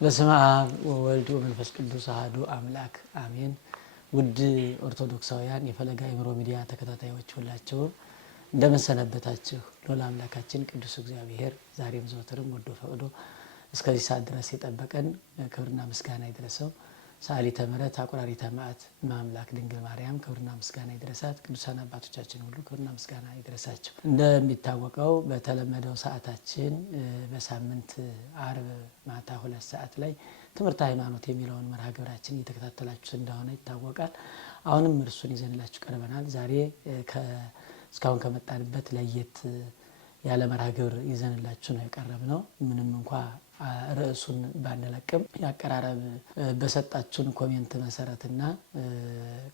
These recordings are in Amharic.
በስመ አብ ወወልድ ወመንፈስ ቅዱስ አሐዱ አምላክ አሜን። ውድ ኦርቶዶክሳውያን የፈለገ አእምሮ ሚዲያ ተከታታዮች ሁላችሁ እንደምን ሰነበታችሁ? ሎላ አምላካችን ቅዱስ እግዚአብሔር ዛሬም ዘወትርም ወዶ ፈቅዶ እስከዚህ ሰዓት ድረስ የጠበቀን ክብርና ምስጋና ይድረሰው። ሰዓሊተ ምሕረት አቁራሪተ መዓት ማምላክ ድንግል ማርያም ክብርና ምስጋና ይድረሳት። ቅዱሳን አባቶቻችን ሁሉ ክብርና ምስጋና ይድረሳቸው። እንደሚታወቀው በተለመደው ሰዓታችን በሳምንት አርብ ማታ 2 ሰዓት ላይ ትምህርተ ሃይማኖት የሚለውን መርሃ ግብራችን እየተከታተላችሁ እንደሆነ ይታወቃል። አሁንም እርሱን ይዘንላችሁ ቀርበናል። ዛሬ እስካሁን ከመጣንበት ለየት ያለ መርሃ ግብር ይዘንላችሁ ነው የቀረብነው። ምንም እንኳን ርዕሱን ባንለቅም ያቀራረብ በሰጣችሁን ኮሜንት መሰረትና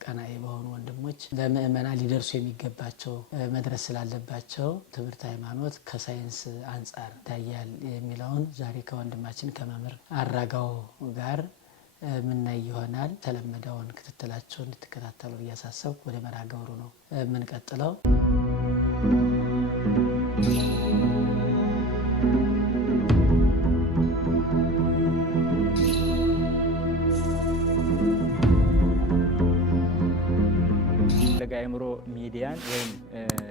ቀናኢ በሆኑ ወንድሞች ለምእመናን ሊደርሱ የሚገባቸው መድረስ ስላለባቸው ትምህርት ሃይማኖት ከሳይንስ አንጻር ይታያል የሚለውን ዛሬ ከወንድማችን ከመምህር አራጋው ጋር ምናይ ይሆናል። ተለመደውን ክትትላችሁን እንድትከታተሉ እያሳሰብኩ ወደ መርሃ ግብሩ ነው የምንቀጥለው። ፈለገ አእምሮ ሚዲያን ወይም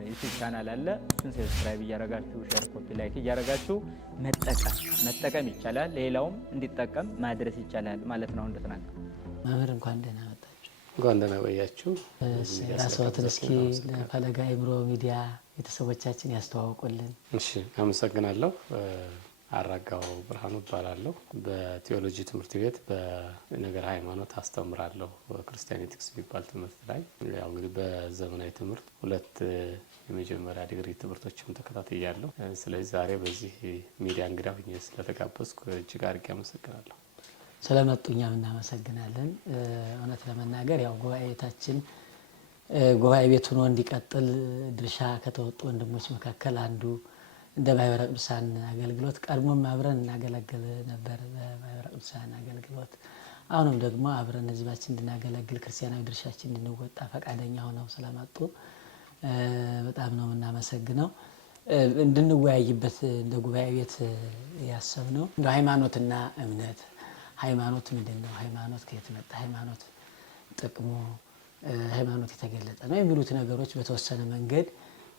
ዩቲዩብ ቻናል አለ። እሱን ሰብስክራይብ እያረጋችሁ ሼር፣ ኮፒ፣ ላይክ እያረጋችሁ መጠቀም ይቻላል። ሌላውም እንዲጠቀም ማድረስ ይቻላል ማለት ነው። እንደተናገሩ መምህር እንኳን ደህና መጣችሁ። እንኳን ደህና ቆያችሁ። ራስዎትን እስኪ ለፈለገ አእምሮ ሚዲያ ቤተሰቦቻችን ያስተዋውቁልን። እሺ፣ አመሰግናለሁ። አራጋው ብርሃኑ እባላለሁ። በቴዎሎጂ ትምህርት ቤት በነገር ሃይማኖት አስተምራለሁ። ክርስቲያኒቲክስ የሚባል ትምህርት ላይ ያው እንግዲህ በዘመናዊ ትምህርት 2 የመጀመሪያ ዲግሪ ትምህርቶችን ተከታትያለሁ። ስለዚህ ዛሬ በዚህ ሚዲያ እንግዳ ሆኜ ስለተጋበዝኩ እጅግ አድርጌ አመሰግናለሁ። ስለመጡኛም እናመሰግናለን። እውነት ለመናገር ያው ጉባኤ ቤት ሆኖ እንዲቀጥል ድርሻ ከተወጡ ወንድሞች መካከል አንዱ እንደ ማህበረ ቅዱሳን አገልግሎት ቀድሞም አብረን እናገለግል ነበር። በማህበረ ቅዱሳን አገልግሎት አሁንም ደግሞ አብረን ህዝባችን እንድናገለግል ክርስቲያናዊ ድርሻችን እንድንወጣ ፈቃደኛ ሆነው ስለመጡ በጣም ነው የምናመሰግነው። እንድንወያይበት እንደ ጉባኤ ቤት ያሰብነው እንደ ሃይማኖትና እምነት፣ ሃይማኖት ምንድነው? ሃይማኖት ከየት መጣ? ሃይማኖት ጥቅሙ፣ ሃይማኖት የተገለጠ ነው የሚሉት ነገሮች በተወሰነ መንገድ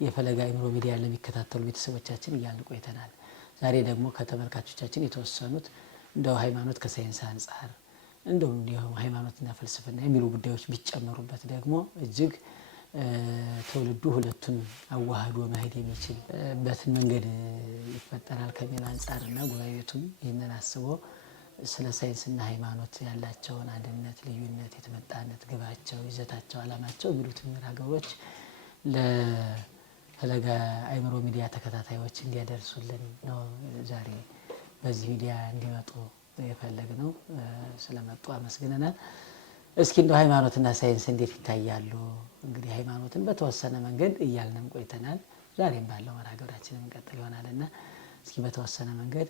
የፈለገ አእምሮ ሚዲያ ለሚከታተሉ ቤተሰቦቻችን እያልን ቆይተናል። ዛሬ ደግሞ ከተመልካቾቻችን የተወሰኑት እንደው ሃይማኖት ከሳይንስ አንጻር እንደውም እንዲሁም ሃይማኖትና ፍልስፍና የሚሉ ጉዳዮች ቢጨመሩበት ደግሞ እጅግ ትውልዱ ሁለቱን አዋህዶ መሄድ የሚችልበትን መንገድ ይፈጠራል ከሚል አንጻርና ጉባኤ ቤቱም ይህንን አስቦ ስለ ሳይንስና ሃይማኖት ያላቸውን አንድነት፣ ልዩነት፣ የተመጣነት፣ ግባቸው፣ ይዘታቸው፣ አላማቸው የሚሉትን መርሃ ግብሮች ለፈለገ አእምሮ ሚዲያ ተከታታዮች እንዲያደርሱልን ነው ዛሬ በዚህ ሚዲያ እንዲመጡ የፈለግነው። ስለመጡ አመስግነናል። እስኪ እንደው ሃይማኖትና ሳይንስ እንዴት ይታያሉ? እንግዲህ ሃይማኖትን በተወሰነ መንገድ እያልንም ቆይተናል። ዛሬም ባለው መርሃ ግብራችንን እንቀጥል ይሆናልና እስኪ በተወሰነ መንገድ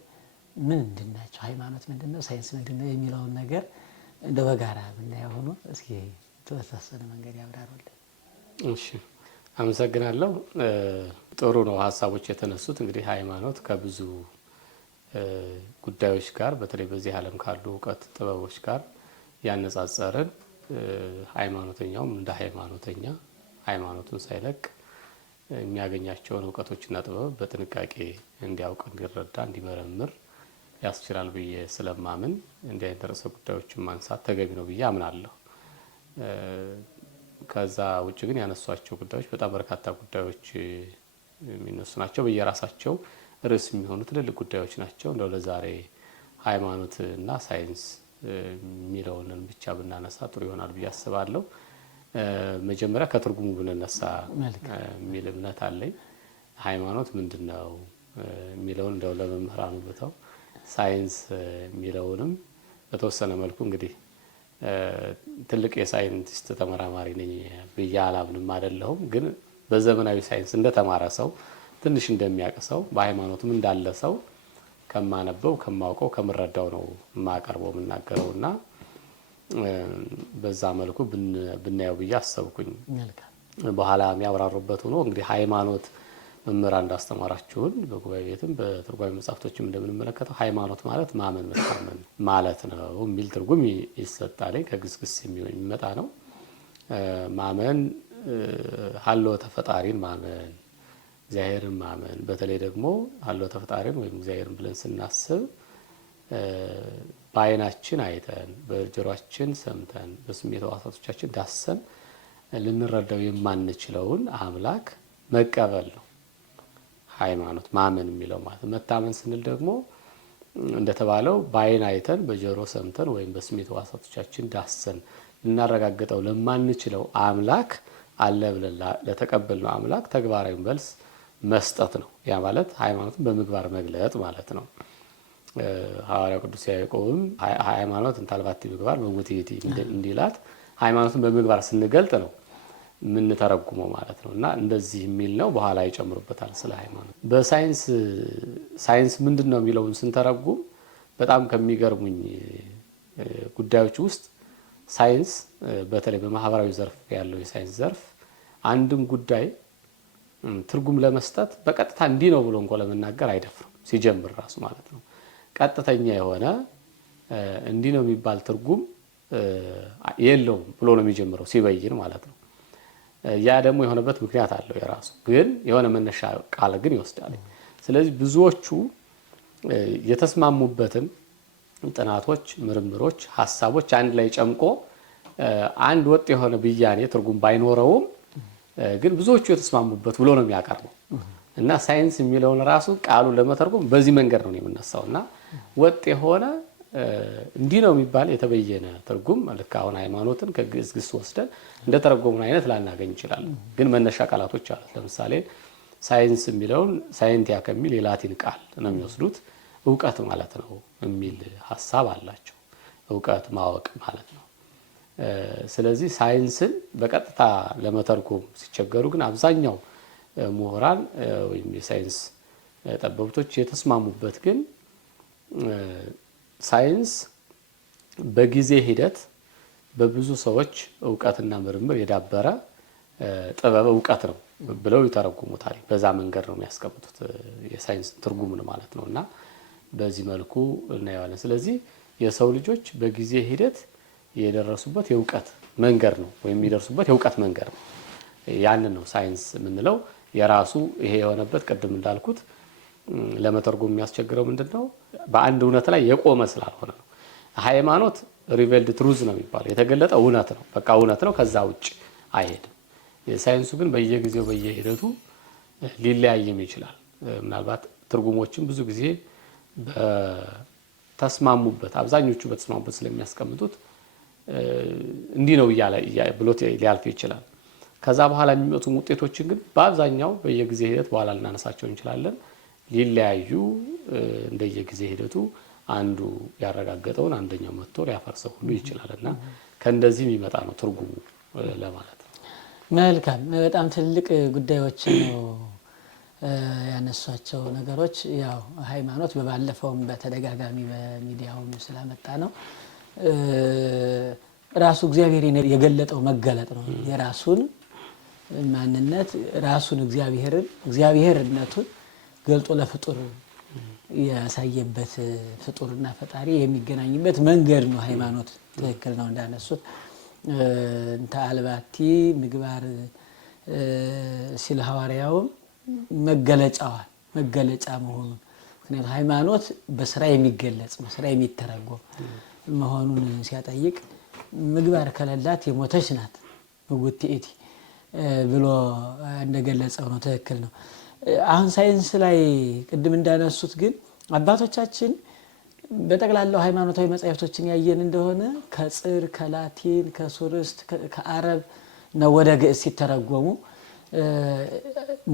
ምንድን ናቸው? ሃይማኖት ምንድነው? ሳይንስ ምንድነው? የሚለውን ነገር እንደው በጋራ ብናየው ሆኖ እስኪ በተወሰነ መንገድ ያብራሩልን። እሺ፣ አመሰግናለሁ። ጥሩ ነው ሀሳቦች የተነሱት። እንግዲህ ሃይማኖት ከብዙ ጉዳዮች ጋር በተለይ በዚህ ዓለም ካሉ እውቀት ጥበቦች ጋር ያነጻጸርን ሃይማኖተኛውም እንደ ሃይማኖተኛ ሃይማኖቱን ሳይለቅ የሚያገኛቸውን እውቀቶችና ጥበብ በጥንቃቄ እንዲያውቅ፣ እንዲረዳ፣ እንዲመረምር ያስችላል ብዬ ስለማምን እንዲህ አይነት ርዕሰ ጉዳዮችን ማንሳት ተገቢ ነው ብዬ አምናለሁ። ከዛ ውጭ ግን ያነሷቸው ጉዳዮች በጣም በርካታ ጉዳዮች የሚነሱ ናቸው። በየራሳቸው ርዕስ የሚሆኑ ትልልቅ ጉዳዮች ናቸው። እንደው ለዛሬ ሃይማኖትና ሳይንስ የሚለውን ብቻ ብናነሳ ጥሩ ይሆናል ብዬ አስባለሁ። መጀመሪያ ከትርጉሙ ብንነሳ የሚል እምነት አለኝ። ሃይማኖት ምንድነው የሚለውን እንደው ለመምህራኑ ብተው፣ ሳይንስ የሚለውንም በተወሰነ መልኩ እንግዲህ ትልቅ የሳይንቲስት ተመራማሪ ነኝ ብዬ አላምንም፣ አይደለሁም። ግን በዘመናዊ ሳይንስ እንደተማረ ሰው ትንሽ እንደሚያውቅ ሰው በሃይማኖትም እንዳለ ሰው ከማነበው፣ ከማውቀው፣ ከምረዳው ነው የማቀርበው የምናገረውና በዛ መልኩ ብናየው ብዬ አሰብኩኝ። በኋላ የሚያብራሩበት ሆኖ እንግዲህ ሃይማኖት መምህራን እንዳስተማራችሁን በጉባኤ ቤትም በትርጓሜ መጻሕፍቶችም እንደምንመለከተው ሃይማኖት ማለት ማመን መታመን ማለት ነው የሚል ትርጉም ይሰጣል። ከግስግስ የሚመጣ ነው። ማመን ሀልወተ ፈጣሪን ማመን፣ እግዚአብሔርን ማመን። በተለይ ደግሞ ሀልወተ ፈጣሪን ወይም እግዚአብሔርን ብለን ስናስብ በዓይናችን አይተን በጆሮአችን ሰምተን በስሜት ሕዋሳቶቻችን ዳሰን ልንረዳው የማንችለውን አምላክ መቀበል ነው ሃይማኖት ማመን የሚለው ማለት። መታመን ስንል ደግሞ እንደተባለው በዓይን አይተን በጆሮ ሰምተን ወይም በስሜት ሕዋሳቶቻችን ዳሰን ልናረጋግጠው ለማንችለው አምላክ አለ ብለን ለተቀበልነው አምላክ ተግባራዊ መልስ መስጠት ነው። ያ ማለት ሃይማኖትን በምግባር መግለጥ ማለት ነው። ሐዋርያው ቅዱስ ያዕቆብም ሃይማኖት እንታልባቲ ምግባር በሙቲቲ እንዲላት ሃይማኖትን በምግባር ስንገልጥ ነው የምንተረጉመው ማለት ነው። እና እንደዚህ የሚል ነው። በኋላ ይጨምሩበታል ስለ ሃይማኖት። በሳይንስ ምንድን ነው የሚለውን ስንተረጉም በጣም ከሚገርሙኝ ጉዳዮች ውስጥ ሳይንስ በተለይ በማህበራዊ ዘርፍ ያለው የሳይንስ ዘርፍ አንድን ጉዳይ ትርጉም ለመስጠት በቀጥታ እንዲህ ነው ብሎ እንኳን ለመናገር አይደፍርም። ሲጀምር ራሱ ማለት ነው ቀጥተኛ የሆነ እንዲህ ነው የሚባል ትርጉም የለውም ብሎ ነው የሚጀምረው ሲበይን ማለት ነው። ያ ደግሞ የሆነበት ምክንያት አለው የራሱ፣ ግን የሆነ መነሻ ቃል ግን ይወስዳል። ስለዚህ ብዙዎቹ የተስማሙበትን ጥናቶች፣ ምርምሮች፣ ሀሳቦች አንድ ላይ ጨምቆ አንድ ወጥ የሆነ ብያኔ ትርጉም ባይኖረውም ግን ብዙዎቹ የተስማሙበት ብሎ ነው የሚያቀርበው። እና ሳይንስ የሚለውን ራሱ ቃሉን ለመተርጎም በዚህ መንገድ ነው የምነሳው። እና ወጥ የሆነ እንዲህ ነው የሚባል የተበየነ ትርጉም ልክ አሁን ሃይማኖትን ከግስግስ ወስደን እንደተረጎምን አይነት ላናገኝ እንችላለን። ግን መነሻ ቃላቶች አሉት። ለምሳሌ ሳይንስ የሚለውን ሳይንቲያ ከሚል የላቲን ቃል ነው የሚወስዱት። እውቀት ማለት ነው የሚል ሀሳብ አላቸው። እውቀት ማወቅ ማለት ነው። ስለዚህ ሳይንስን በቀጥታ ለመተርጎም ሲቸገሩ ግን አብዛኛው ምሁራን ወይም የሳይንስ ጠበብቶች የተስማሙበት ግን ሳይንስ በጊዜ ሂደት በብዙ ሰዎች እውቀትና ምርምር የዳበረ ጥበብ እውቀት ነው ብለው ይተረጉሙታል። በዛ መንገድ ነው የሚያስቀምጡት የሳይንስ ትርጉምን ማለት ነው። እና በዚህ መልኩ እናየዋለን። ስለዚህ የሰው ልጆች በጊዜ ሂደት የደረሱበት የእውቀት መንገድ ነው ወይም የሚደርሱበት የእውቀት መንገድ ነው። ያንን ነው ሳይንስ የምንለው። የራሱ ይሄ የሆነበት ቅድም እንዳልኩት ለመተርጎም የሚያስቸግረው ምንድነው? በአንድ እውነት ላይ የቆመ ስላልሆነ ነው። ሃይማኖት ሪቬልድ ትሩዝ ነው የሚባለው፣ የተገለጠ እውነት ነው። በቃ እውነት ነው፣ ከዛ ውጭ አይሄድም። የሳይንሱ ግን በየጊዜው በየሂደቱ ሊለያይም ይችላል። ምናልባት ትርጉሞችን ብዙ ጊዜ በተስማሙበት አብዛኞቹ በተስማሙበት ስለሚያስቀምጡት እንዲህ ነው ብሎት ሊያልፍ ይችላል። ከዛ በኋላ የሚመጡ ውጤቶችን ግን በአብዛኛው በየጊዜ ሂደት በኋላ ልናነሳቸው እንችላለን። ሊለያዩ እንደየጊዜ ሂደቱ አንዱ ያረጋገጠውን አንደኛው መጥቶ ሊያፈርሰው ሁሉ ይችላል። እና ከእንደዚህ የሚመጣ ነው ትርጉሙ ለማለት ነው። መልካም። በጣም ትልቅ ጉዳዮች ነው ያነሷቸው ነገሮች። ያው ሃይማኖት በባለፈውም በተደጋጋሚ በሚዲያውም ስላመጣ ነው ራሱ እግዚአብሔር የገለጠው መገለጥ ነው። የራሱን ማንነት ራሱን እግዚአብሔርነቱን ገልጦ ለፍጡር ያሳየበት ፍጡርና ፈጣሪ የሚገናኝበት መንገድ ነው ሃይማኖት። ትክክል ነው እንዳነሱት እንተ አልባቲ ምግባር ሲል ሐዋርያውም መገለጫ መሆኑን፣ ምክንያቱም ሃይማኖት በስራ የሚገለጽ በስራ የሚተረጎም መሆኑን ሲያጠይቅ ምግባር ከሌላት የሞተች ናት ውግትእቲ ብሎ እንደገለጸው ነው። ትክክል ነው። አሁን ሳይንስ ላይ ቅድም እንዳነሱት ግን አባቶቻችን በጠቅላላው ሃይማኖታዊ መጻሕፍቶችን ያየን እንደሆነ ከጽር ከላቲን ከሱርስት ከአረብ ነው ወደ ግዕዝ ሲተረጎሙ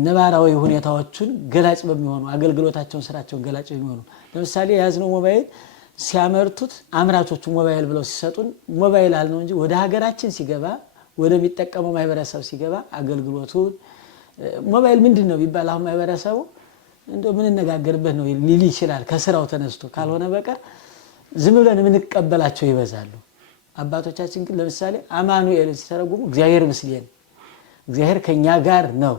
ነባራዊ ሁኔታዎችን ገላጭ በሚሆኑ አገልግሎታቸውን ስራቸውን ገላጭ በሚሆኑ ለምሳሌ የያዝነው ሞባይል ሲያመርቱት አምራቾቹ ሞባይል ብለው ሲሰጡን ሞባይል አልነው እንጂ ወደ ሀገራችን ሲገባ ወደሚጠቀመው ማህበረሰብ ሲገባ አገልግሎቱን ሞባይል ምንድነው ቢባል አሁን ማህበረሰቡ እንደው ምን እንነጋገርበት ነው ሊል ይችላል ከስራው ተነስቶ ካልሆነ በቀር ዝም ብለን የምንቀበላቸው ይበዛሉ። አባቶቻችን ግን ለምሳሌ አማኑኤል ሲተረጉሙ እግዚአብሔር ምስሌን እግዚአብሔር ከኛ ጋር ነው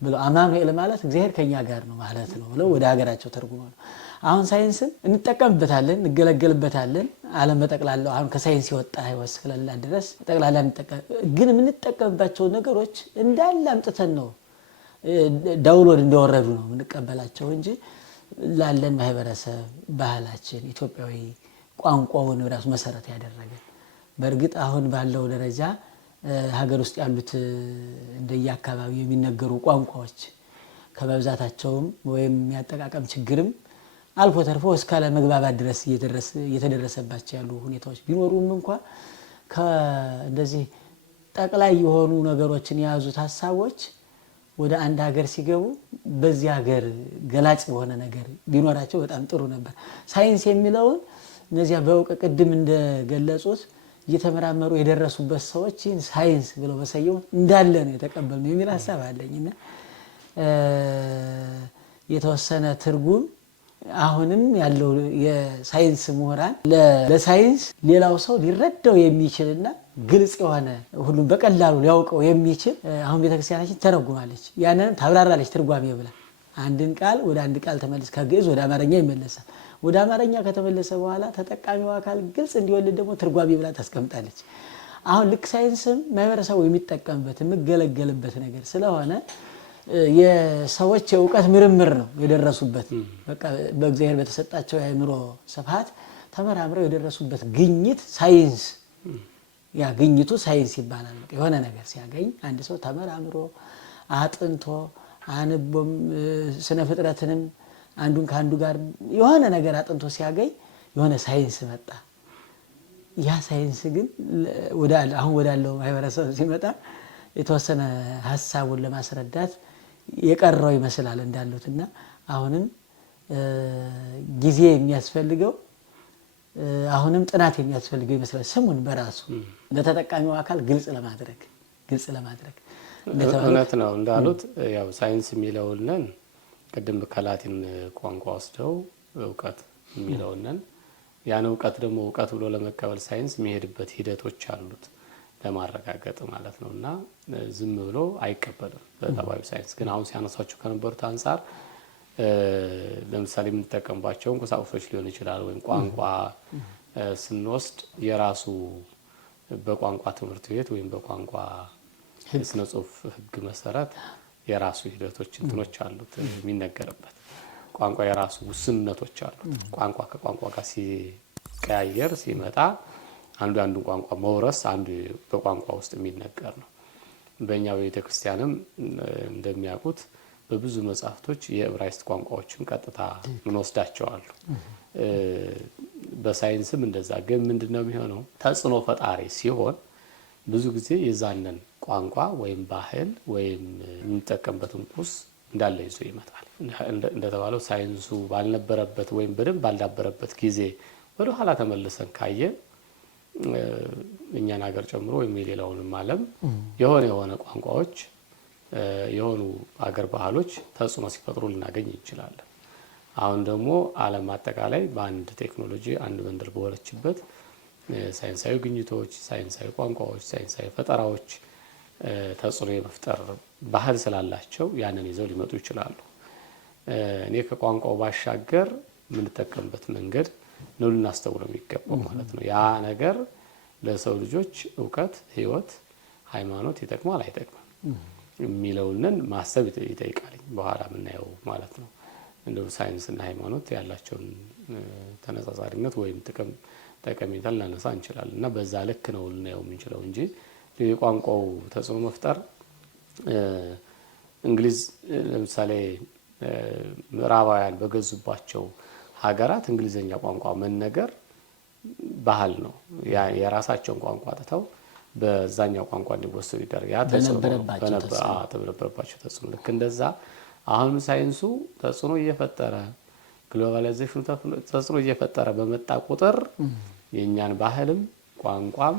ብለው አማኑኤል ማለት እግዚአብሔር ከኛ ጋር ነው ማለት ነው ብለው ወደ ሀገራቸው ተርጉመው ነው። አሁን ሳይንስን እንጠቀምበታለን፣ እንገለገልበታለን። ዓለም በጠቅላላው አሁን ከሳይንስ የወጣ ህይወት ስለሌለ ድረስ ጠቅላላ ግን የምንጠቀምባቸው ነገሮች እንዳለ አምጥተን ነው ዳውንሎድ እንደወረዱ ነው የምንቀበላቸው እንጂ ላለን ማህበረሰብ ባህላችን ኢትዮጵያዊ ቋንቋውን ራሱ መሰረት ያደረገ በእርግጥ አሁን ባለው ደረጃ ሀገር ውስጥ ያሉት እንደየአካባቢው የሚነገሩ ቋንቋዎች ከመብዛታቸውም ወይም የሚያጠቃቀም ችግርም አልፎ ተርፎ እስከ ለመግባባት ድረስ እየተደረሰባቸው ያሉ ሁኔታዎች ቢኖሩም እንኳን እንደዚህ ጠቅላይ የሆኑ ነገሮችን የያዙት ሀሳቦች ወደ አንድ ሀገር ሲገቡ በዚህ ሀገር ገላጭ በሆነ ነገር ቢኖራቸው በጣም ጥሩ ነበር። ሳይንስ የሚለውን እነዚያ በእውቀት ቅድም እንደገለጹት እየተመራመሩ የደረሱበት ሰዎች ይህን ሳይንስ ብለው በሰየው እንዳለ ነው የተቀበልነው የሚል ሀሳብ አለኝና የተወሰነ ትርጉም አሁንም ያለው የሳይንስ ምሁራን ለሳይንስ ሌላው ሰው ሊረዳው የሚችልና ግልጽ የሆነ ሁሉም በቀላሉ ሊያውቀው የሚችል አሁን ቤተክርስቲያናችን ተረጉማለች። ያንንም ታብራራለች ትርጓሜ ብላ አንድን ቃል ወደ አንድ ቃል ተመልስ ከግዕዝ ወደ አማርኛ ይመለሳል። ወደ አማርኛ ከተመለሰ በኋላ ተጠቃሚው አካል ግልጽ እንዲወልድ ደግሞ ትርጓሜ ብላ ታስቀምጣለች። አሁን ልክ ሳይንስም ማህበረሰቡ የሚጠቀምበት የሚገለገልበት ነገር ስለሆነ የሰዎች የእውቀት ምርምር ነው የደረሱበት። በቃ በእግዚአብሔር በተሰጣቸው የአእምሮ ስፋት ተመራምረው የደረሱበት ግኝት ሳይንስ ያ ግኝቱ ሳይንስ ይባላል። የሆነ ነገር ሲያገኝ አንድ ሰው ተመራምሮ አጥንቶ አንቦም ስነ ፍጥረትንም አንዱን ከአንዱ ጋር የሆነ ነገር አጥንቶ ሲያገኝ የሆነ ሳይንስ መጣ። ያ ሳይንስ ግን አሁን ወዳለው ማህበረሰብ ሲመጣ የተወሰነ ሀሳቡን ለማስረዳት የቀረው ይመስላል እንዳሉትና አሁንም ጊዜ የሚያስፈልገው አሁንም ጥናት የሚያስፈልገው ይመስላል። ስሙን በራሱ ለተጠቃሚው አካል ግልጽ ለማድረግ እውነት ነው እንዳሉት ያው ሳይንስ የሚለውንን ቅድም ከላቲን ቋንቋ ወስደው እውቀት የሚለውንን ያን እውቀት ደግሞ እውቀት ብሎ ለመቀበል ሳይንስ የሚሄድበት ሂደቶች አሉት ለማረጋገጥ ማለት ነውና ዝም ብሎ አይቀበልም በጠባዩ ሳይንስ። ግን አሁን ሲያነሳቸው ከነበሩት አንፃር ለምሳሌ የምንጠቀምባቸውን ቁሳቁሶች ሊሆን ይችላል ወይም ቋንቋ ስንወስድ የራሱ በቋንቋ ትምህርት ቤት ወይም በቋንቋ ስነ ጽሁፍ ህግ መሰረት የራሱ ሂደቶች እንትኖች አሉት የሚነገርበት ቋንቋ የራሱ ውስንነቶች አሉት። ቋንቋ ከቋንቋ ጋር ሲቀያየር ሲመጣ አንዱ ቋንቋ መውረስ አንዱ በቋንቋ ውስጥ የሚነገር ነው። በእኛ በቤተክርስቲያንም እንደሚያውቁት በብዙ መጽሐፍቶች የዕብራይስጥ ቋንቋዎችን ቀጥታ እንወስዳቸዋል። በሳይንስም እንደዛ። ግን ምንድነው የሚሆነው ተጽዕኖ ፈጣሪ ሲሆን ብዙ ጊዜ የዛንን ቋንቋ ወይም ባህል ወይም የሚጠቀምበትን ቁስ እንዳለ ይዞ ይመጣል። እንደተባለው ሳይንሱ ባልነበረበት ወይም በደንብ ባልዳበረበት ጊዜ ወደ ኋላ ተመልሰን ካየን እኛን ሀገር ጨምሮ ወይም የሌላውንም ዓለም የሆነ ቋንቋዎች የሆኑ አገር ባህሎች ተጽዕኖ ሲፈጥሩ ልናገኝ እንችላለን። አሁን ደግሞ ዓለም አጠቃላይ በአንድ ቴክኖሎጂ አንድ መንደር በሆነችበት ሳይንሳዊ ግኝቶች፣ ሳይንሳዊ ቋንቋዎች፣ ሳይንሳዊ ፈጠራዎች ተጽዕኖ የመፍጠር ባህል ስላላቸው ያንን ይዘው ሊመጡ ይችላሉ። እኔ ከቋንቋው ባሻገር የምንጠቀምበት መንገድ ነው ልናስተውለው የሚገባው ማለት ነው። ያ ነገር ለሰው ልጆች እውቀት፣ ህይወት፣ ሃይማኖት ይጠቅማል አይጠቅምም የሚለውንን ማሰብ ይጠይቃል። በኋላ የምናየው ማለት ነው። እንደው ሳይንስና ሃይማኖት ያላቸውን ተነጻጻሪነት ወይም ጠቀሜታ ልናነሳ እንችላለን እና በዛ ልክ ነው ልናየው የምንችለው እንጂ የቋንቋው ተጽዕኖ መፍጠር እንግሊዝ ለምሳሌ ምዕራባውያን በገዙባቸው ሀገራት እንግሊዘኛ ቋንቋ መነገር ባህል ነው። የራሳቸውን ቋንቋ አጥተው በዛኛው ቋንቋ እንዲወሰዱ ይደረግ ያ ተነበረባቸው ተጽዕኖ ልክ እንደዛ አሁን ሳይንሱ ተጽዕኖ እየፈጠረ ግሎባላይዜሽኑ ተጽዕኖ እየፈጠረ በመጣ ቁጥር የኛን ባህልም ቋንቋም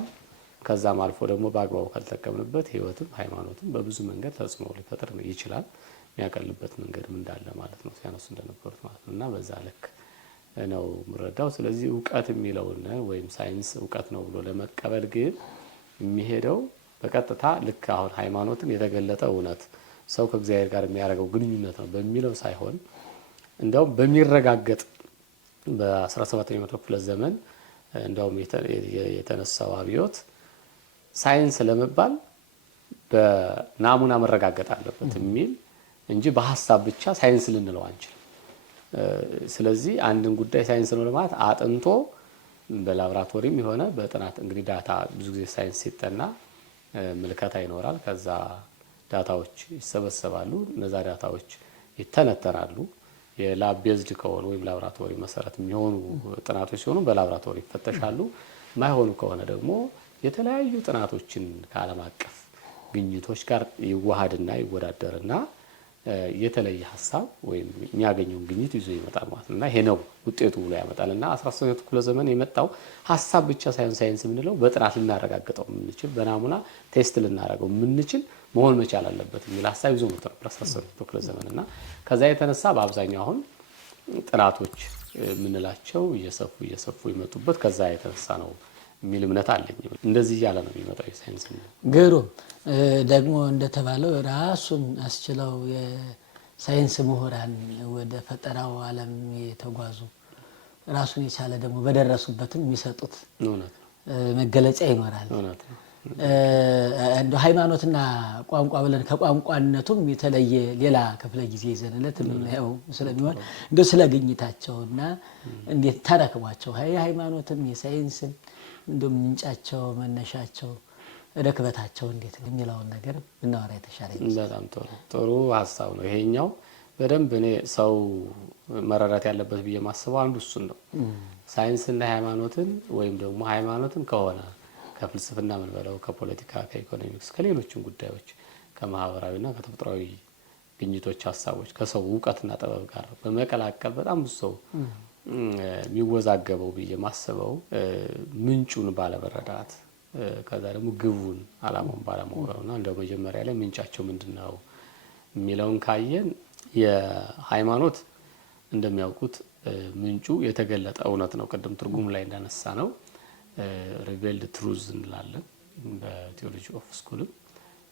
ከዛም አልፎ ደግሞ በአግባቡ ካልተጠቀምንበት ህይወትም ሃይማኖትም በብዙ መንገድ ተጽዕኖ ሊፈጥር ይችላል። የሚያቀልበት መንገድም እንዳለ ማለት ነው ሲያነሱ እንደነበሩት ማለት ነውና በዛ ልክ ነው ምረዳው። ስለዚህ እውቀት የሚለውን ወይም ሳይንስ እውቀት ነው ብሎ ለመቀበል ግን የሚሄደው በቀጥታ ልክ አሁን ሃይማኖትን የተገለጠ እውነት ሰው ከእግዚአብሔር ጋር የሚያደርገው ግንኙነት ነው በሚለው ሳይሆን እንደውም በሚረጋገጥ በ17ኛው መቶ ክፍለ ዘመን እንደውም የተነሳው አብዮት ሳይንስ ለመባል በናሙና መረጋገጥ አለበት የሚል እንጂ በሐሳብ ብቻ ሳይንስ ልንለው አንችልም። ስለዚህ አንድን ጉዳይ ሳይንስ ነው ለማለት አጥንቶ በላብራቶሪም የሆነ በጥናት እንግዲህ ዳታ ብዙ ጊዜ ሳይንስ ሲጠና ምልከታ ይኖራል። ከዛ ዳታዎች ይሰበሰባሉ። እነዛ ዳታዎች ይተነተናሉ። የላብ ቤዝድ ከሆኑ ወይም ላብራቶሪ መሰረት የሚሆኑ ጥናቶች ሲሆኑ በላብራቶሪ ይፈተሻሉ። ማይሆኑ ከሆነ ደግሞ የተለያዩ ጥናቶችን ከዓለም አቀፍ ግኝቶች ጋር ይዋሃድና ይወዳደርና የተለየ ሐሳብ ወይም የሚያገኘውን ግኝት ይዞ ይመጣል ማለት ነውና ይሄ ነው ውጤቱ ብሎ ያመጣልና 13ኛው ክፍለ ዘመን የመጣው ሐሳብ ብቻ ሳይሆን ሳይንስ የምንለው በጥናት ልናረጋግጠው የምንችል በናሙና ቴስት ልናረጋግጠው የምንችል መሆን መቻል አለበት የሚል ሐሳብ ይዞ ነው 13ኛው ክፍለ ዘመንና ከዛ የተነሳ በአብዛኛው አሁን ጥናቶች የምንላቸው እየሰፉ ይመጡበት ከዛ የተነሳ ነው የሚል እምነት አለኝ። እንደዚህ ያለ ነው የሚመጣው ሳይንስ ነው። ግሩም ደግሞ እንደተባለው ራሱን አስችለው የሳይንስ ምሁራን ወደ ፈጠራው ዓለም የተጓዙ ራሱን የቻለ ደግሞ በደረሱበትም የሚሰጡት መገለጫ ይኖራል። እንደ ሃይማኖትና ቋንቋ ብለን ከቋንቋነቱም የተለየ ሌላ ክፍለ ጊዜ ይዘንለት የምናየው ስለሚሆን እንደ ስለ ግኝታቸውና እንዴት ተረክቧቸው ሃይማኖትም የሳይንስም እንደም ምንጫቸው መነሻቸው ረክበታቸው እንዴት ነው የሚለውን ነገር ብናወራ የተሻለ በጣም ጥሩ ሐሳብ ነው። ይሄኛው በደንብ እኔ ሰው መረዳት ያለበት ብዬ ማስበው አንዱ እሱን ነው። ሳይንስና ሃይማኖትን ወይም ደግሞ ሃይማኖትን ከሆነ ከፍልስፍና ምን በለው ከፖለቲካ ከኢኮኖሚክስ ከሌሎችም ጉዳዮች ከማህበራዊና ከተፈጥሯዊ ግኝቶች ሐሳቦች ከሰው ዕውቀትና ጥበብ ጋር በመቀላቀል በጣም ብዙ ሰው የሚወዛገበው ብዬ ማስበው ምንጩን ባለመረዳት ከዛ ደግሞ ግቡን አላማውን ባለማወቅና እንደው መጀመሪያ ላይ ምንጫቸው ምንድነው የሚለውን ካየን የሃይማኖት እንደሚያውቁት ምንጩ የተገለጠ እውነት ነው። ቅድም ትርጉም ላይ እንዳነሳ ነው ሪቬልድ ትሩዝ እንላለን በቲዮሎጂ ኦፍ ስኩልም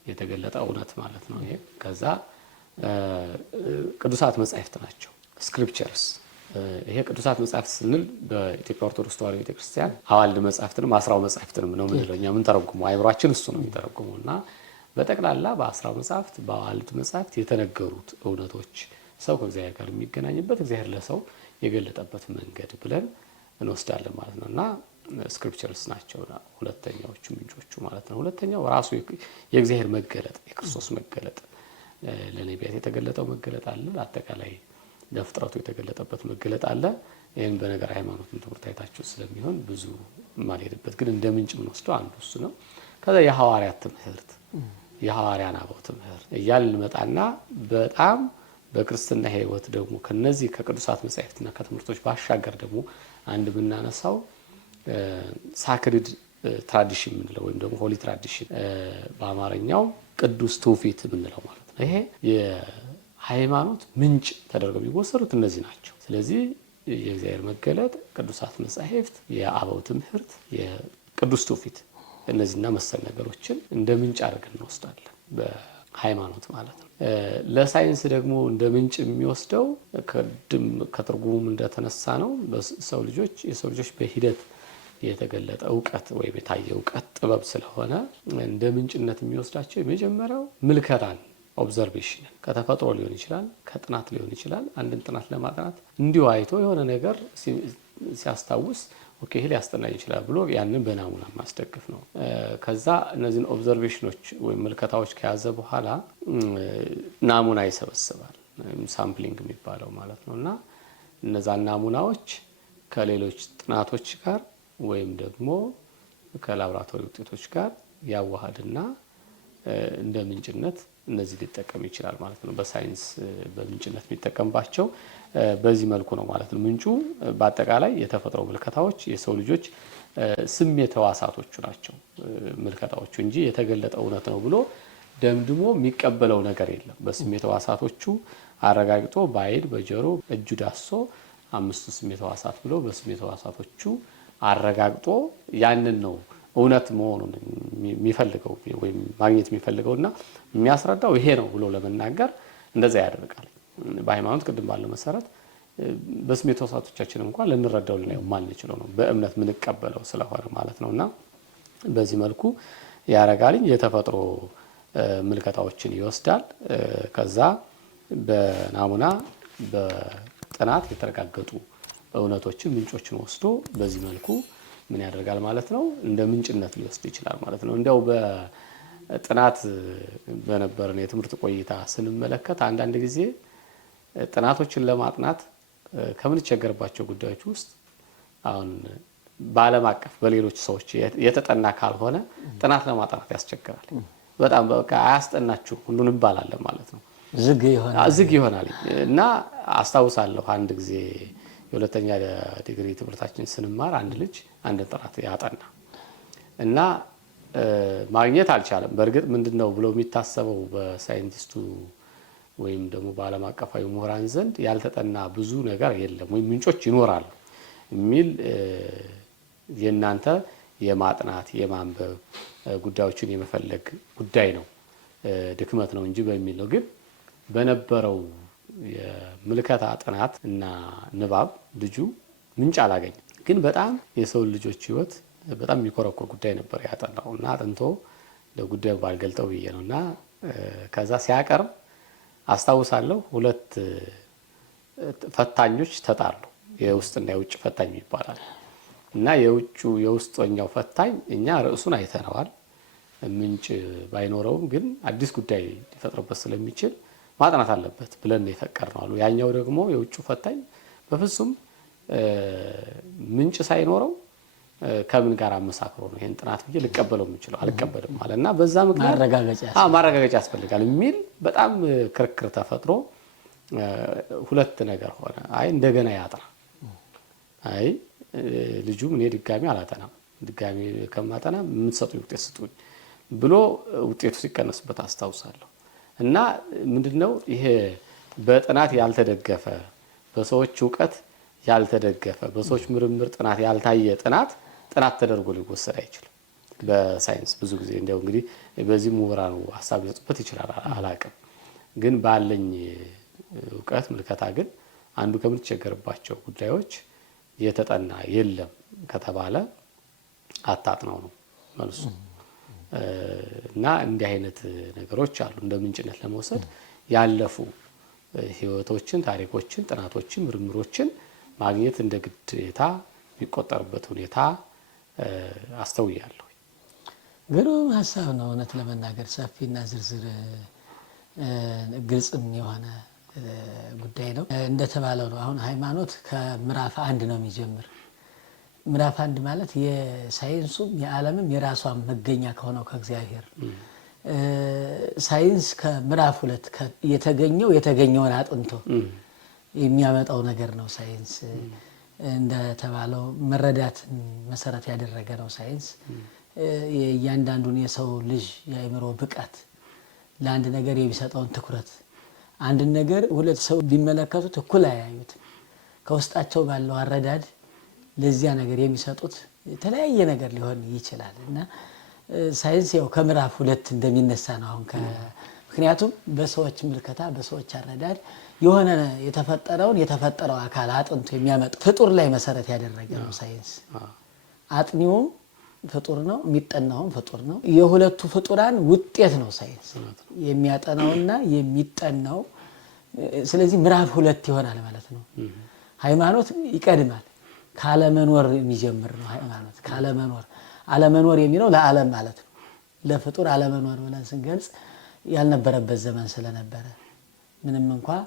የተገለጠ እውነት ማለት ነው ይሄ። ከዛ ቅዱሳት መጻሕፍት ናቸው ስክሪፕቸርስ። ይሄ ቅዱሳት መጻሕፍት ስንል በኢትዮጵያ ኦርቶዶክስ ተዋሕዶ ቤተክርስቲያን አዋልድ መጻሕፍትንም አስራው መጻሕፍትንም ነው የምንለው እኛ ምን ተረጉመው አይብራችን እሱ ነው የሚተረጉመውና በጠቅላላ በአስራው መጻሕፍት በአዋልድ መጻሕፍት የተነገሩት እውነቶች ሰው ከእግዚአብሔር ጋር የሚገናኝበት እግዚአብሔር ለሰው የገለጠበት መንገድ ብለን እንወስዳለን ማለት ነውና ስክሪፕቸርስ ናቸው ሁለተኛዎቹ ምንጮቹ ማለት ነው። ሁለተኛው ራሱ የእግዚአብሔር መገለጥ የክርስቶስ መገለጥ ለነቢያት የተገለጠው መገለጥ አለ። አጠቃላይ ለፍጥረቱ የተገለጠበት መገለጥ አለ። ይሄን በነገር ሃይማኖትን ትምህርት አይታችሁ ስለሚሆን ብዙ ማልሄድበት ግን እንደ ምንጭ ምን ወስደው አንዱ እሱ ነው። ከዛ የሐዋርያት ትምህርት የሐዋርያን አበው ትምህርት እያልን መጣና በጣም በክርስትና ሕይወት ደግሞ ከነዚህ ከቅዱሳት መጻሕፍትና ከትምህርቶች ባሻገር ደግሞ አንድ ብናነሳው ሳክሪድ ትራዲሽን ምንለው ወይም ደግሞ ሆሊ ትራዲሽን በአማርኛው ቅዱስ ትውፊት ምንለው ማለት ነው። ይሄ የሃይማኖት ምንጭ ተደርገው የሚወሰዱት እነዚህ ናቸው። ስለዚህ የእግዚአብሔር መገለጥ፣ ቅዱሳት መጻሕፍት፣ የአበው ትምህርት፣ የቅዱስ ትውፊት እነዚህና መሰል ነገሮችን እንደ ምንጭ አድርገን እንወስዳለን በሃይማኖት ማለት ነው። ለሳይንስ ደግሞ እንደ ምንጭ የሚወስደው ከትርጉሙም እንደተነሳ ነው የሰው ልጆች በሂደት የተገለጠ ዕውቀት ወይም የታየ ዕውቀት ጥበብ ስለሆነ እንደ ምንጭነት የሚወስዳቸው የመጀመሪያው ምልከታን ኦብዘርቬሽን ከተፈጥሮ ሊሆን ይችላል ከጥናት ሊሆን ይችላል። አንድን ጥናት ለማጥናት እንዲሁ አይቶ የሆነ ነገር ሲያስታውስ ኦኬ ይሄ ሊያስጠናኝ ይችላል ብሎ ያንን በናሙና ማስደግፍ ነው። ከዛ እነዚህን ኦብዘርቬሽኖች ወይም ምልከታዎች ከያዘ በኋላ ናሙና ይሰበስባል ሳምፕሊንግ የሚባለው ማለት ነውና እነዛ ናሙናዎች ከሌሎች ጥናቶች ጋር ወይም ደግሞ ከላብራቶሪ ውጤቶች ጋር ያዋሃድና እንደ ምንጭነት እነዚህ ሊጠቀም ይችላል ማለት ነው። በሳይንስ በምንጭነት የሚጠቀምባቸው በዚህ መልኩ ነው ማለት ነው። ምንጩ በአጠቃላይ የተፈጥሮ ምልከታዎች የሰው ልጆች ስሜት ሕዋሳቶቹ ናቸው ምልከታዎቹ እንጂ የተገለጠ እውነት ነው ብሎ ደምድሞ የሚቀበለው ነገር የለም። በስሜት ሕዋሳቶቹ አረጋግጦ በአይን በጆሮ እጁ ዳሶ አምስቱ ስሜት ሕዋሳት ብሎ በስሜት ሕዋሳቶቹ አረጋግጦ ያንን ነው እውነት መሆኑን የሚፈልገው ወይም ማግኘት የሚፈልገውና የሚያስረዳው ይሄ ነው ብሎ ለመናገር እንደዛ ያደርጋል። በሃይማኖት ቅድም ባለው መሰረት በስሜት ሕዋሳቶቻችን እንኳን ልንረዳው ልናየው ማንችለው ነው በእምነት ምንቀበለው ስለሆነ ማለት ነውና በዚህ መልኩ ያረጋልኝ የተፈጥሮ ምልከታዎችን ይወስዳል። ከዛ በናሙና በጥናት የተረጋገጡ እውነቶችን ምንጮችን ወስዶ በዚህ መልኩ ምን ያደርጋል ማለት ነው እንደ ምንጭነት ሊወስድ ይችላል ማለት ነው። እንዲያው በጥናት በነበረን የትምህርት ቆይታ ስንመለከት አንዳንድ ጊዜ ጥናቶችን ለማጥናት ከምንቸገርባቸው ጉዳዮች ውስጥ አሁን በዓለም አቀፍ በሌሎች ሰዎች የተጠና ካልሆነ ጥናት ለማጥናት ያስቸግራል። በጣም በቃ አያስጠናችሁ ሁሉን እንባላለን ማለት ነው። ዝግ ይሆናል እና አስታውሳለሁ አንድ ጊዜ የሁለተኛ ዲግሪ ትምህርታችን ስንማር አንድ ልጅ አንድ ጥናት ያጠና እና ማግኘት አልቻለም። በእርግጥ ምንድነው ብለው የሚታሰበው በሳይንቲስቱ ወይም ደግሞ በዓለም አቀፋዊ ምሁራን ዘንድ ያልተጠና ብዙ ነገር የለም ወይም ምንጮች ይኖራሉ የሚል የናንተ የማጥናት የማንበብ ጉዳዮችን የመፈለግ ጉዳይ ነው ድክመት ነው እንጂ በሚል ነው። ግን በነበረው የምልከታ ጥናት እና ንባብ ልጁ ምንጭ አላገኘም። ግን በጣም የሰው ልጆች ህይወት በጣም የሚኮረኩር ጉዳይ ነበር ያጠናውና አጥንቶ ለጉዳዩ ባልገልጠው ብዬ ነውና ከዛ ሲያቀርብ አስታውሳለሁ ሁለት ፈታኞች ተጣሉ። የውስጥና የውጭ ፈታኝ ይባላል እና የውስጠኛው ፈታኝ እኛ ርዕሱን አይተነዋል ምንጭ ባይኖረውም ግን አዲስ ጉዳይ ሊፈጥርበት ስለሚችል ማጥናት አለበት ብለን የፈቀድነው አሉ። ያኛው ደግሞ የውጭ ፈታኝ በፍጹም ምንጭ ሳይኖረው ከምን ጋር አመሳክሮ ነው ይሄን ጥናት ብዬ ልቀበለው የምችለው አልቀበልም ማለትና በዛ ምክንያት ማረጋገጫ ያስፈልጋል የሚል በጣም ክርክር ተፈጥሮ ሁለት ነገር ሆነ። አይ እንደገና ያጥራ አይ ልጁም እኔ ድጋሚ አላጠናም ድጋሚ ከማጠና የምትሰጡኝ ውጤት ስጡኝ ብሎ ውጤቱ ሲቀነስበት አስታውሳለሁ። እና ምንድነው ይሄ በጥናት ያልተደገፈ በሰዎች ዕውቀት ያልተደገፈ በሰዎች ምርምር ጥናት ያልታየ ጥናት ተደርጎ ሊወሰድ አይችልም በሳይንስ ብዙ ጊዜ እንደው እንግዲህ በዚህ ምሁራኑ ሐሳብ ሊሰጡበት ይችላል አላቅም። ግን ባለኝ ዕውቀት ምልከታ ግን አንዱ ከምትቸገርባቸው ጉዳዮች የተጠና የለም ከተባለ አታጥናው ነው መልሱ። እና እንዲህ አይነት ነገሮች አሉ እንደ ምንጭነት ለመውሰድ ያለፉ ህይወቶችን ታሪኮችን ጥናቶችን ምርምሮችን ማግኘት እንደ ግዴታ የሚቆጠርበት ሁኔታ አስተውያለሁ። ግሩም ሀሳብ ነው እውነት ለመናገር ሰፊና ዝርዝር ግልጽም የሆነ ጉዳይ ነው። እንደተባለው ነው አሁን ሃይማኖት ከምዕራፍ 1 ነው የሚጀምር። ምዕራፍ 1 ማለት የሳይንሱም የዓለምም የራሷን መገኛ ከሆነው ከእግዚአብሔር ሳይንስ ከምዕራፍ 2 የተገኘውን አጥንቶ የሚያመጣው ነገር ነው። ሳይንስ እንደተባለው መረዳትን መሰረት ያደረገ ነው። ሳይንስ የእያንዳንዱን የሰው ልጅ የአእምሮ ብቃት ለአንድ ነገር የሚሰጠውን ትኩረት አንድ ነገር ሁለት ሰው ቢመለከቱት እኩል አያዩትም። ከውስጣቸው ባለው አረዳድ ለዚያ ነገር የሚሰጡት የተለያየ ነገር ሊሆን ይችላል እና ሳይንስ ያው ከምዕራፍ 2 እንደሚነሳ ነው አሁን ምክንያቱም በሰዎች ምልከታ በሰዎች አረዳድ የሆነ የተፈጠረው አካል አጥንቶ የሚያመጣ ፍጡር ላይ መሰረት ያደረገ ነው ሳይንስ። አጥኒውም ፍጡር ነው የሚጠናውም ፍጡር ነው። የሁለቱ ፍጡራን ውጤት ነው ሳይንስ የሚያጠናውና የሚጠናው። ስለዚህ ምዕራፍ 2 ይሆናል ማለት ነው። ሃይማኖት ይቀድማል። ካለመኖር የሚጀምር ነው ሃይማኖት። አለመኖር የሚለው ለዓለም ማለት ነው። ለፍጡር አለመኖር ብለን ስንገልጽ ያልነበረበት ዘመን ስለነበረ ምንም እንኳን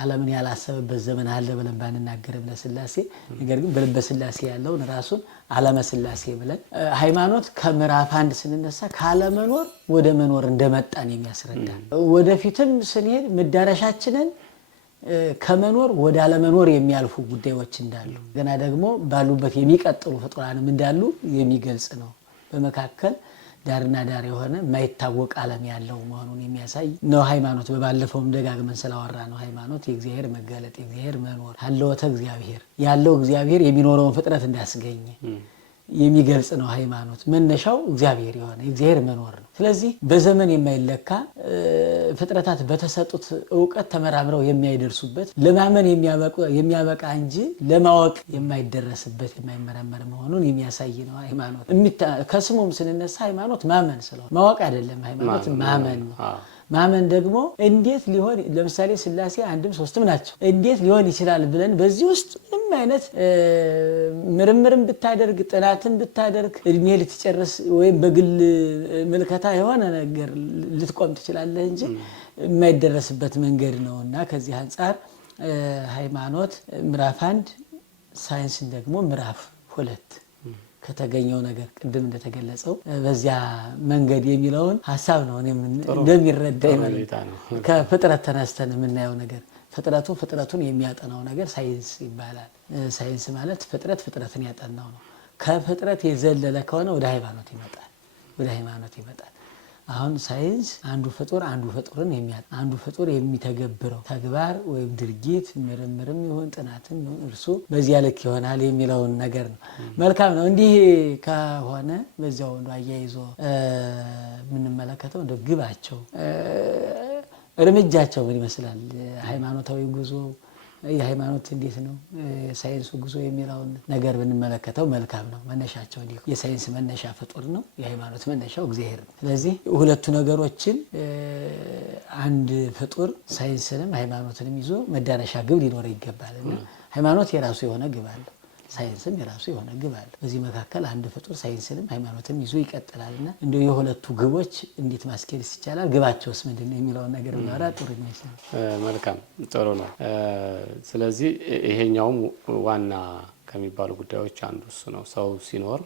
ዓለምን ያላሰበበት ዘመን አለ ብለን ባንናገርም ለስላሴ ነገር ግን በልበ ስላሴ ያለውን ራሱን ዓለመ ስላሴ ብለን ሃይማኖት ከምዕራፍ 1 ስንነሳ ካለመኖር ወደ መኖር እንደመጣን የሚያስረዳ ወደፊትም ስንሄድ መዳረሻችንን ከመኖር ወደ አለመኖር የሚያልፉ ጉዳዮች እንዳሉ ገና ደግሞ ባሉበት የሚቀጥሉ ፍጡራንም እንዳሉ የሚገልጽ ነው። በመካከል ዳርና ዳር የሆነ የማይታወቅ ዓለም ያለው መሆኑን የሚያሳይ ነው ሃይማኖት። በባለፈውም ደጋግመን ስላወራ ነው ሃይማኖት የእግዚአብሔር መገለጥ የእግዚአብሔር መኖር ሀለወተ እግዚአብሔር ያለው እግዚአብሔር የሚኖረውን ፍጥረት እንዳስገኘ የሚገልጽ ነው። ሃይማኖት መነሻው እግዚአብሔር የሆነ እግዚአብሔር መኖር ነው። ስለዚህ በዘመን የማይለካ ፍጥረታት በተሰጡት እውቀት ተመራምረው የሚያይደርሱበት ለማመን የሚያበቃ እንጂ ለማወቅ የማይደረስበት የማይመረመር መሆኑን የሚያሳይ ነው ሃይማኖት። ከስሙም ስንነሳ ሃይማኖት ማመን ስለሆነ ማወቅ አይደለም። ሃይማኖት ማመን ነው። ማመን ደግሞ እንዴት ሊሆን ለምሳሌ ሥላሴ አንድም ሶስትም ናቸው እንዴት ሊሆን ይችላል ብለን በዚህ ውስጥ ምንም አይነት ምርምርም ብታደርግ ጥናትን ብታደርግ እድሜ ልትጨርስ ወይም በግል ምልከታ የሆነ ነገር ልትቆም ትችላለህ እንጂ የማይደረስበት መንገድ ነውና ከዚህ አንፃር ሃይማኖት ምዕራፍ 1 ሳይንስን ደግሞ ምዕራፍ 2 ከተገኘው ነገር ቅድም እንደተገለጸው በዚያ መንገድ የሚለውን ሐሳብ ነው እንደሚረዳኝ ማለት ነው። ከፍጥረት ተነስተን የምናየው ነገር ፍጥረቱን የሚያጠናው ነገር ሳይንስ ይባላል። ሳይንስ ማለት ፍጥረትን ያጠናው ነው። ከፍጥረት የዘለለ ከሆነ ወደ ሃይማኖት ይመጣል። አሁን ሳይንስ አንዱ ፍጡርን አንዱ ፍጡር የሚተገብረው ተግባር ወይም ድርጊት ምርምርም ይሁን ጥናትም ይሁን እርሱ በዚያ ልክ ይሆናል የሚለውን ነገር ነው። መልካም ነው። እንዲህ ከሆነ በዚያው አያይዞ የምንመለከተው እንደ ግባቸው እርምጃቸው ምን ይመስላል? ሃይማኖታዊ ጉዞ የሃይማኖት እንዴት ነው? ሳይንሱ ጉዞ የሚለውን ነገር ብንመለከተው መልካም ነው። መነሻቸው እንዲህ የሳይንስ መነሻ ፍጡር ነው፣ የሃይማኖት መነሻው እግዚአብሔር ነው። ስለዚህ ሁለቱ ነገሮችን አንድ ፍጡር ሳይንስንም ሃይማኖትንም ይዞ መዳረሻ ግብ ሊኖረው ይገባልና ሃይማኖት የራሱ የሆነ ግብ አለው፣ ሳይንስም የራሱ የሆነ ግብ አለው። በዚህ መካከል አንድ ፍጡር ሳይንስንም ሃይማኖትንም ይዞ ይቀጥላልና እንደው የሁለቱ ግቦች እንዴት ማስኬድ ይቻላል? ግባቸውስ ምንድነው የሚለውን ነገር እናወራ ጥሩ ይመስላል። መልካም ጥሩ ነው። ስለዚህ ይሄኛውም ዋና ከሚባሉ ጉዳዮች አንዱ እሱ ነው። ሰው ሲኖር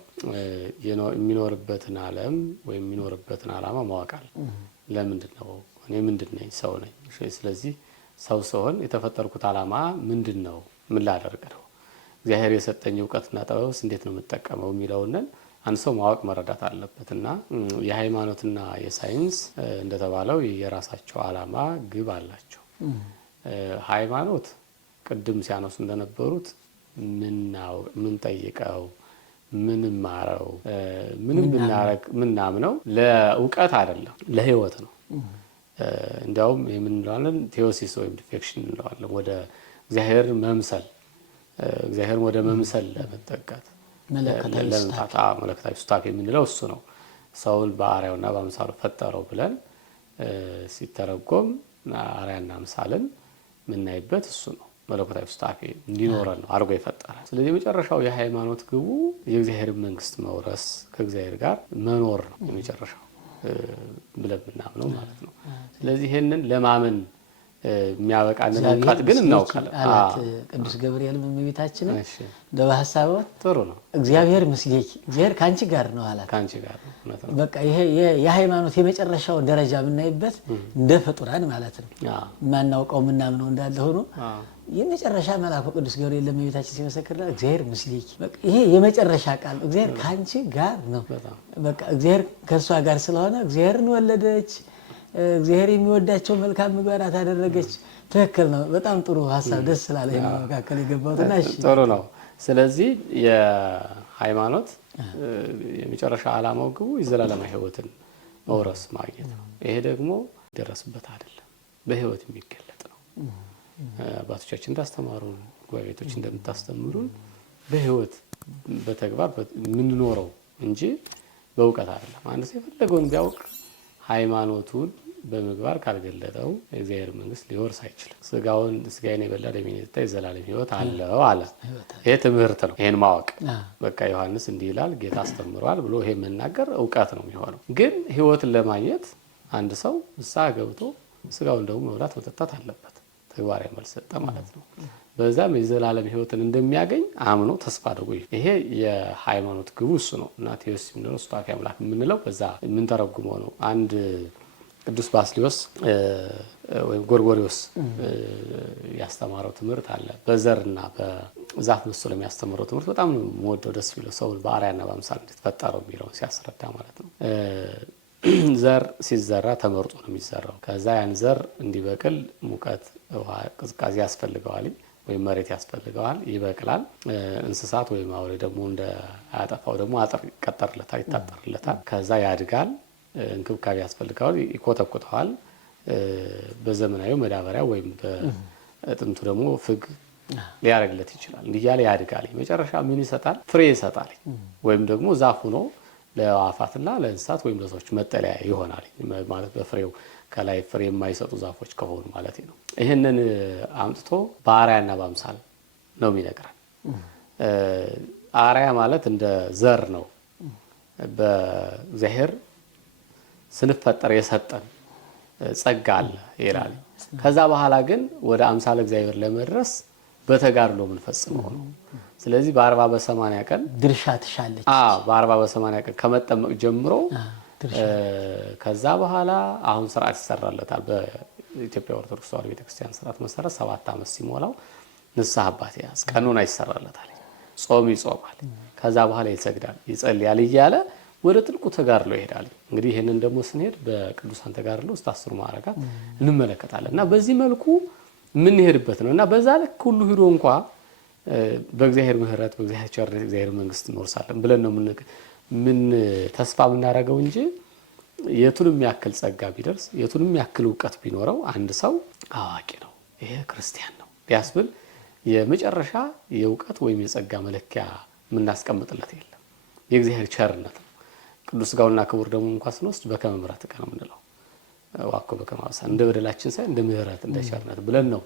የሚኖርበትን ዓለም ወይም የሚኖርበትን ዓላማ ማወቅ አለ። ለምንድን ነው እኔ ምንድን ነኝ? ሰው ነኝ። ስለዚህ ሰው ስሆን የተፈጠርኩት ዓላማ ምንድን ነው? ምን ላደርግ ነው? እግዚአብሔር የሰጠኝ እውቀትና ጥበብስ እንዴት ነው የምጠቀመው የሚለውን አንድ ሰው ማወቅ መረዳት አለበት። እና የሃይማኖትና የሳይንስ እንደተባለው የራሳቸው ዓላማ ግብ አላቸው። ሃይማኖት ቅድም ሲያነሱ እንደነበሩት ምን ጠይቀው ምን ማረው ምንም ብናረግ ምናምነው ለእውቀት አይደለም ለህይወት ነው። እንዲያውም የምንለዋለን ቴዎሲስ ወይም ዲፌክሽን እንለዋለን። ወደ እግዚአብሔር መምሰል እግዚአብሔር ወደ መምሰል ለመጠጋት መለኮታዊ ሱታፌ የምንለው እሱ ነው። ሰውን በአርአያውና በአምሳሉ ፈጠረው ብለን ሲተረጎም አርአያና አምሳልን የምናይበት እሱ ነው። መለኮታዊ ሱታፌ እንዲኖረን ነው አድርጎ የፈጠረ። ስለዚህ የመጨረሻው የሃይማኖት ግቡ የእግዚአብሔር መንግስት መውረስ ከእግዚአብሔር ጋር መኖር ነው የመጨረሻው ብለን ምናምነው ማለት ነው። ስለዚህ ይሄንን ለማመን የሚያበቃንን እውቀት ግን እናውቃለን። ቅዱስ ገብርኤል እመቤታችንን በሐሳቧት ጥሩ ነው እግዚአብሔር ምስሌኪ እግዚአብሔር ካንቺ ጋር ነው አላት። ካንቺ ጋር ነው። በቃ ይሄ የሃይማኖት የመጨረሻው ደረጃ የምናይበት እንደ ፍጡራን ማለት ነው። ማናውቀው ምናምነው እንዳለ ሆኖ የመጨረሻ መልአኩ ቅዱስ ገብርኤል ለእመቤታችን ሲመሰክርላት እግዚአብሔር ምስሌኪ በቃ ይሄ የመጨረሻ ቃል እግዚአብሔር ካንቺ ጋር ነው። በቃ እግዚአብሔር ከእሷ ጋር ስለሆነ እግዚአብሔርን ወለደች። እግዚአብሔር የሚወዳቸው መልካም ምግባራት አደረገች። ትክክል ነው። በጣም ጥሩ ሐሳብ ደስ ስላለኝ ነው መካከል የገባሁትና እሺ ጥሩ ነው። ስለዚህ የሃይማኖት የመጨረሻ ዓላማው ግቡ የዘላለማዊ ሕይወትን መውረስ ማግኘት ነው። ይሄ ደግሞ ይደረስበት አይደለም፣ በሕይወት የሚገለጥ ነው። አባቶቻችን እንዳስተማሩን ጉባኤ ቤቶች እንደምታስተምሩን በሕይወት በተግባር የምንኖረው እንጂ በእውቀት አይደለም። አንድ ሰው የፈለገውን ቢያውቅ ሃይማኖቱን በምግባር ካልገለጠው የእግዚአብሔር መንግስት ሊወርስ አይችልም። ስጋዬን የበላ ደሜን የጠጣ የዘላለም ሕይወት አለው አለ። ይሄ ትምህርት ነው። ይሄን ማወቅ በቃ ዮሐንስ እንዲህ ይላል ጌታ አስተምሯል ብሎ ይሄ መናገር እውቀት ነው የሚሆነው። ግን ሕይወትን ለማግኘት አንድ ሰው ንስሐ ገብቶ ስጋውን ደግሞ መብላት መጠጣት አለበት። ተግባራዊ መልስ ሰጠ ማለት ነው። በዛም የዘላለም ሕይወትን እንደሚያገኝ አምኖ ተስፋ አድርጎ ይሄ የሃይማኖት ግቡ እሱ ነው። እና ቴዎስ የምንለው ሱታፌ አምላክ የምንለው በዛ የምንተረጉመው ነው። አንድ ቅዱስ ባስልዮስ ወይም ጎርጎሪዎስ ያስተማረው ትምህርት አለ። በዘርና በዛፍ መስሎ የሚያስተምረው ትምህርት በጣም ነው የምወደው፣ ደስ ቢለው ሰውን በአርአያና በአምሳል እንድትፈጠረው የሚለውን ሲያስረዳ ማለት ነው። ዘር ሲዘራ ተመርጦ ነው የሚዘራው። ከዛ ያን ዘር እንዲበቅል ሙቀት፣ ውሃ፣ ቅዝቃዜ ያስፈልገዋል። ወይም መሬት ያስፈልገዋል፣ ይበቅላል። እንስሳት ወይም አውሬ ደግሞ እንደ አያጠፋው ደግሞ አጥር ይቀጠርለታል፣ ይታጠርለታል። ከዛ ያድጋል፣ እንክብካቤ ያስፈልገዋል፣ ይኮተኩተዋል። በዘመናዊ መዳበሪያ ወይም በጥንቱ ደግሞ ፍግ ሊያደርግለት ይችላል። እንዲህ እያለ ያድጋል። መጨረሻ ምን ይሰጣል? ፍሬ ይሰጣል። ወይም ደግሞ ዛፍ ሆኖ ለአዕዋፋትና ለእንስሳት ወይም ለሰዎች መጠለያ ይሆናል ማለት በፍሬው ከላይ ፍሬ የማይሰጡ ዛፎች ከሆኑ ማለት ነው። ይህንን አምጥቶ በአርአያና በአምሳል ነው የሚነግረን። አርአያ ማለት እንደ ዘር ነው፣ በእግዚአብሔር ስንፈጠር የሰጠን ጸጋ አለ ይላል። ከዛ በኋላ ግን ወደ አምሳለ እግዚአብሔር ለመድረስ በተጋድሎ የምንፈጽመው ነው። ስለዚህ በ40 በ80 ቀን ድርሻ ትሻለች። በ40 በ80 ቀን ከመጠመቅ ጀምሮ ከዛ በኋላ አሁን ስርዓት ይሰራለታል። በኢትዮጵያ ኦርቶዶክስ ተዋሕዶ ቤተክርስቲያን ስርዓት መሰረት 7 ዓመት ሲሞላው ንስሐ አባት ያዝ፣ ቀኖና ይሰራለታል፣ ጾም ይጾማል። ከዛ በኋላ ይሰግዳል፣ ይጸልያል እያለ ወደ ጥልቁ ተጋድሎ ይሄዳል። እንግዲህ ይህንን ደግሞ ስንሄድ በቅዱሳን ተጋድሎ ውስጥ 10 ማዕረጋት እንመለከታለን እና በዚህ መልኩ የምንሄድበት ነው እና በዛ ልክ ሁሉ ሂዶ እንኳ በእግዚአብሔር ምሕረት በእግዚአብሔር ቸርነት እግዚአብሔር መንግስት እንወርሳለን ብለን ነው ምን ተስፋ የምናደርገው እንጂ የቱንም ያክል ጸጋ ቢደርስ የቱንም ያክል እውቀት ቢኖረው አንድ ሰው አዋቂ ነው፣ ይሄ ክርስቲያን ነው ቢያስብል የመጨረሻ የእውቀት ወይም የጸጋ መለኪያ የምናስቀምጥለት የለም። የእግዚአብሔር ቸርነት ነው። ቅዱስ ሥጋውና ክቡር ደሙ እንኳን ስንወስድ በከመ ምሕረትከ ነው የምንለው። ዋኮ በከመ አብሳነ እንደ በደላችን ሳይሆን እንደ ምሕረት እንደ ቸርነት ብለን ነው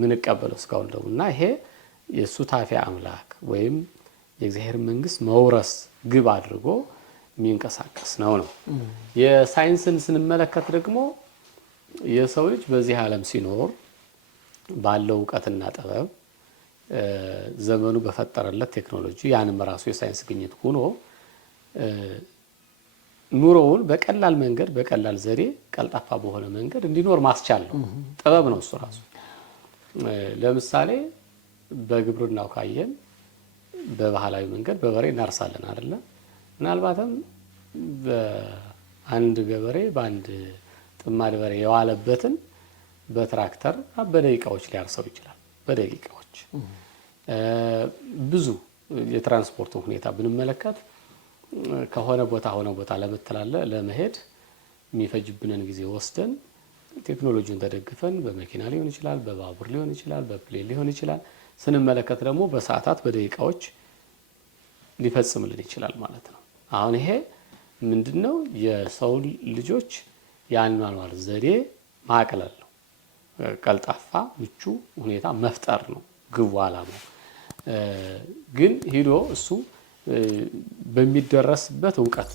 ምንቀበለው ሥጋውን ደሙ እና ይሄ የሱታፌ አምላክ ወይም የእግዚአብሔር መንግስት መውረስ ግብ አድርጎ የሚንቀሳቀስ ነው። የሳይንስን ስንመለከት ደግሞ የሰው ልጅ በዚህ ዓለም ሲኖር ባለው እውቀትና ጥበብ ዘመኑ በፈጠረለት ቴክኖሎጂ ያንም ራሱ የሳይንስ ግኝት ሆኖ ኑሮውን በቀላል መንገድ በቀላል ዘዴ ቀልጣፋ በሆነ መንገድ እንዲኖር ማስቻል ነው። ጥበብ ነው እሱ ራሱ። ለምሳሌ በግብርናው ካየን በባህላዊ መንገድ በበሬ እናርሳለን አይደለ? ምናልባትም በአንድ ገበሬ በአንድ ጥማድ በሬ የዋለበትን በትራክተር በደቂቃዎች ሊያርሰው ይችላል። በደቂቃዎች ብዙ የትራንስፖርት ሁኔታ ብንመለከት ከሆነ ቦታ ሆነ ቦታ ለመሄድ የሚፈጅብንን ጊዜ ወስደን ቴክኖሎጂውን ተደግፈን በመኪና ሊሆን ይችላል፣ በባቡር ሊሆን ይችላል፣ በፕሌን ሊሆን ይችላል ስንመለከት ደግሞ በሰዓታት በደቂቃዎች ሊፈጽምልን ይችላል ማለት ነው። አሁን ይሄ ምንድነው? የሰው ልጆች የአኗኗር ዘዴ ማቅለል ነው። ቀልጣፋ ምቹ ሁኔታ መፍጠር ነው ግቡ ዓላማው። ግን ሂዶ እሱ በሚደረስበት እውቀት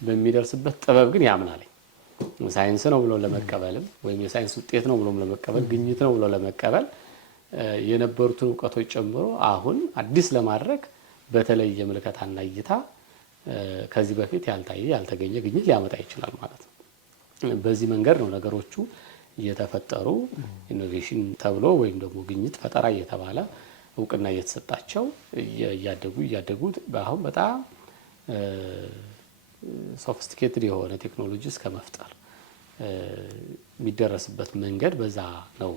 በሚደርስበት ጥበብ ግን ያምናል። ሳይንስ ነው ብሎ ለመቀበልም ወይም የሳይንስ ውጤት ነው ብሎ ለመቀበል ግኝት ነው ብሎ ለመቀበል የነበሩትን እውቀቶች ጨምሮ አሁን አዲስ ለማድረግ በተለየ ምልከታና እይታ ከዚህ በፊት ያልታየ ያልተገኘ ግኝት ሊያመጣ ይችላል ማለት ነው። በዚህ መንገድ ነው ነገሮቹ እየተፈጠሩ ኢኖቬሽን ተብሎ ወይም ደግሞ ግኝት ፈጠራ እየተባለ እውቅና እየተሰጣቸው እያደጉ አሁን በጣም ሶፊስቲኬትድ የሆነ ቴክኖሎጂ እስከ መፍጠር የሚደረስበት መንገድ በዛ ነው